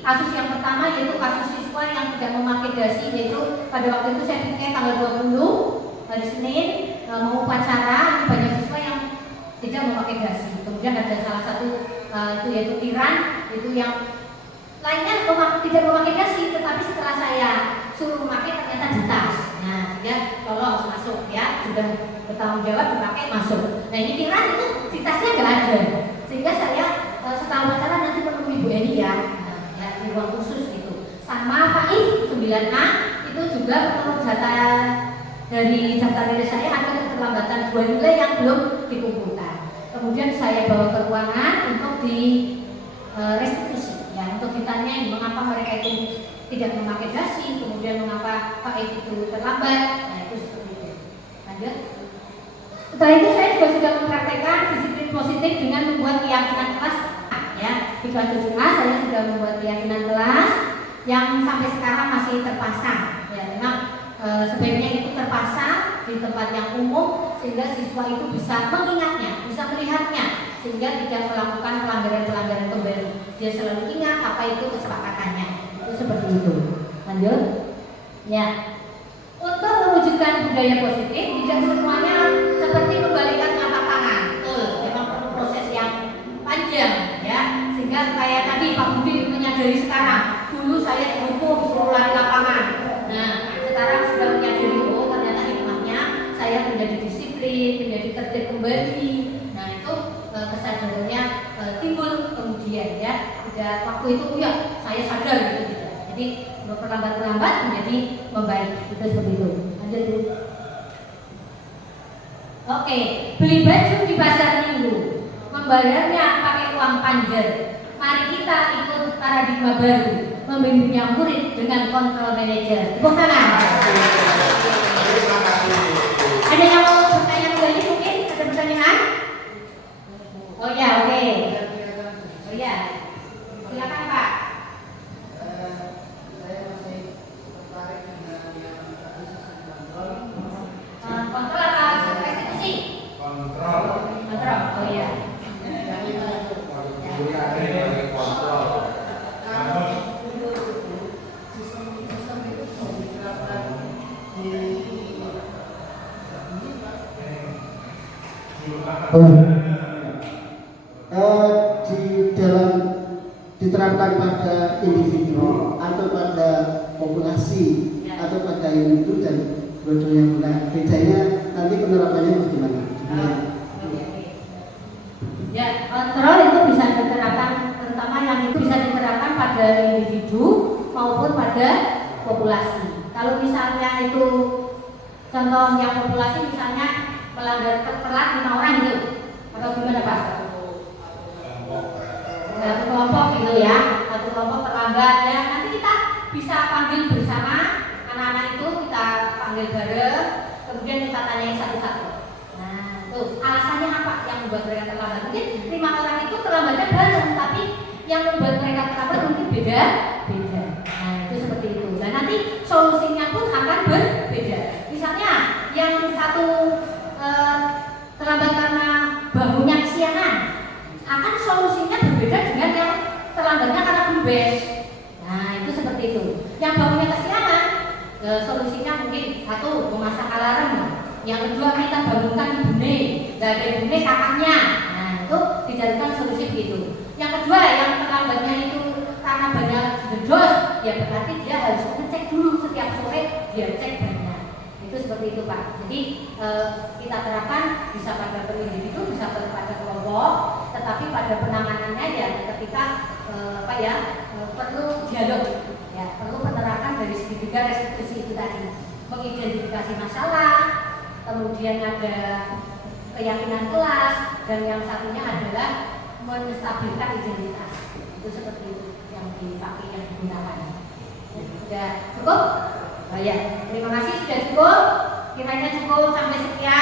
Kasus yang pertama yaitu kasus siswa yang tidak memakai dasi, yaitu pada waktu itu saya pikir tanggal 20 hari Senin mau upacara, banyak siswa yang tidak memakai dasi. Kemudian ada salah satu itu yaitu Tiran, itu yang lainnya tidak memakai dasi, tetapi setelah saya suruh memakai ternyata di tas. Nah, dia lolos masuk, ya, sudah bertanggung jawab dipakai masuk. Nah, ini Tiran itu di tasnya nggak ada, sehingga saya setelah upacara nanti menemui Bu Eni, ya, ya, di ruang khusus gitu. Sama Faiz 9A itu juga menurut data dari daftar nilai saya ada keterlambatan 2 nilai yang belum dikumpulkan. Kemudian saya bawa ke ruangan untuk di restitusi, ya, untuk ditanya mengapa mereka itu tidak memakai dasi, kemudian mengapa Faiz itu terlambat. Nah, itu seperti itu. Lanjut. Setelah itu saya juga sudah mempraktekkan disiplin positif dengan membuat keyakinan kelas. Ya, di kelas 7A saya sudah membuat keyakinan kelas yang sampai sekarang masih terpasang. Ya, memang sebaiknya itu terpasang di tempat yang umum sehingga siswa itu bisa mengingatnya, bisa melihatnya, sehingga tidak melakukan pelanggaran-pelanggaran kembali. Dia selalu ingat apa itu kesepakatannya. Itu seperti itu. Lanjut. Ya. Untuk mewujudkan budaya positif, tidak semuanya seperti membalikan telapak tangan. Betul, memang perlu proses yang panjang, ya. Sehingga kayak tadi Pak Budi menyadari sekarang, dulu saya dihukum suruh lari lapangan. Nah, sekarang sudah menyadari, oh ternyata hikmahnya saya menjadi disiplin, menjadi tertib kembali. Nah, itu kesadarannya timbul kemudian, ya. Tidak waktu itu ya saya sadar gitu. Jadi perlambat-lambat menjadi membaik. Itu seperti itu. Lanjut dulu. Oke, beli baju di pasar minggu, membayarnya pakai uang panjer. Mari kita ikut paradigma baru, membimbingnya murid dengan kontrol manajer. Tepuk tangan. Ada yang mau bertanya kembali mungkin? Ada pertanyaan? Oh ya, oke. Oh ya, silakan Pak. Kontrol atau restitusi? Kontrol. Oh iya. Diterapkan pada individu atau pada populasi atau pada individu dan dua-duanya bukan. Bedanya nanti penerapannya bagaimana? Ya, kontrol itu bisa diterapkan, terutama yang itu bisa diterapkan pada individu maupun pada populasi. Kalau misalnya itu contoh yang populasi misalnya melanggar telat 5 orang itu, atau gimana Pak? Alasannya apa yang membuat mereka terlambat? Mungkin 5 orang itu terlambatnya bareng, tapi yang membuat mereka terlambat mungkin beda. Nah itu seperti itu. Dan nanti solusinya pun akan berbeda. Misalnya yang satu terlambat karena bangunnya kesiangan, akan solusinya berbeda dengan yang terlambatnya karena gembes. Nah itu seperti itu. Yang bangunnya kesiangan, solusinya mungkin satu memasang alarm. Yang kedua minta bangunkan ibune, nggak ada ibune kakaknya. Nah itu dijadikan solusi begitu. Yang kedua yang terlambatnya itu karena banyak gedos, ya berarti dia harus ngecek dulu setiap sore dia cek banyak. Itu seperti itu Pak. Jadi kita terapkan bisa pada per individu, bisa pada kelompok, tetapi pada penanganannya ya ketika perlu dialog, ya perlu penerapan dari segitiga restitusi itu tadi, mengidentifikasi masalah, kemudian ada keyakinan kelas, dan yang satunya adalah menstabilkan identitas. Itu seperti itu yang dipakai, yang digunakan. Sudah cukup? Oh ya, terima kasih sudah cukup. Kiranya cukup sampai sekian.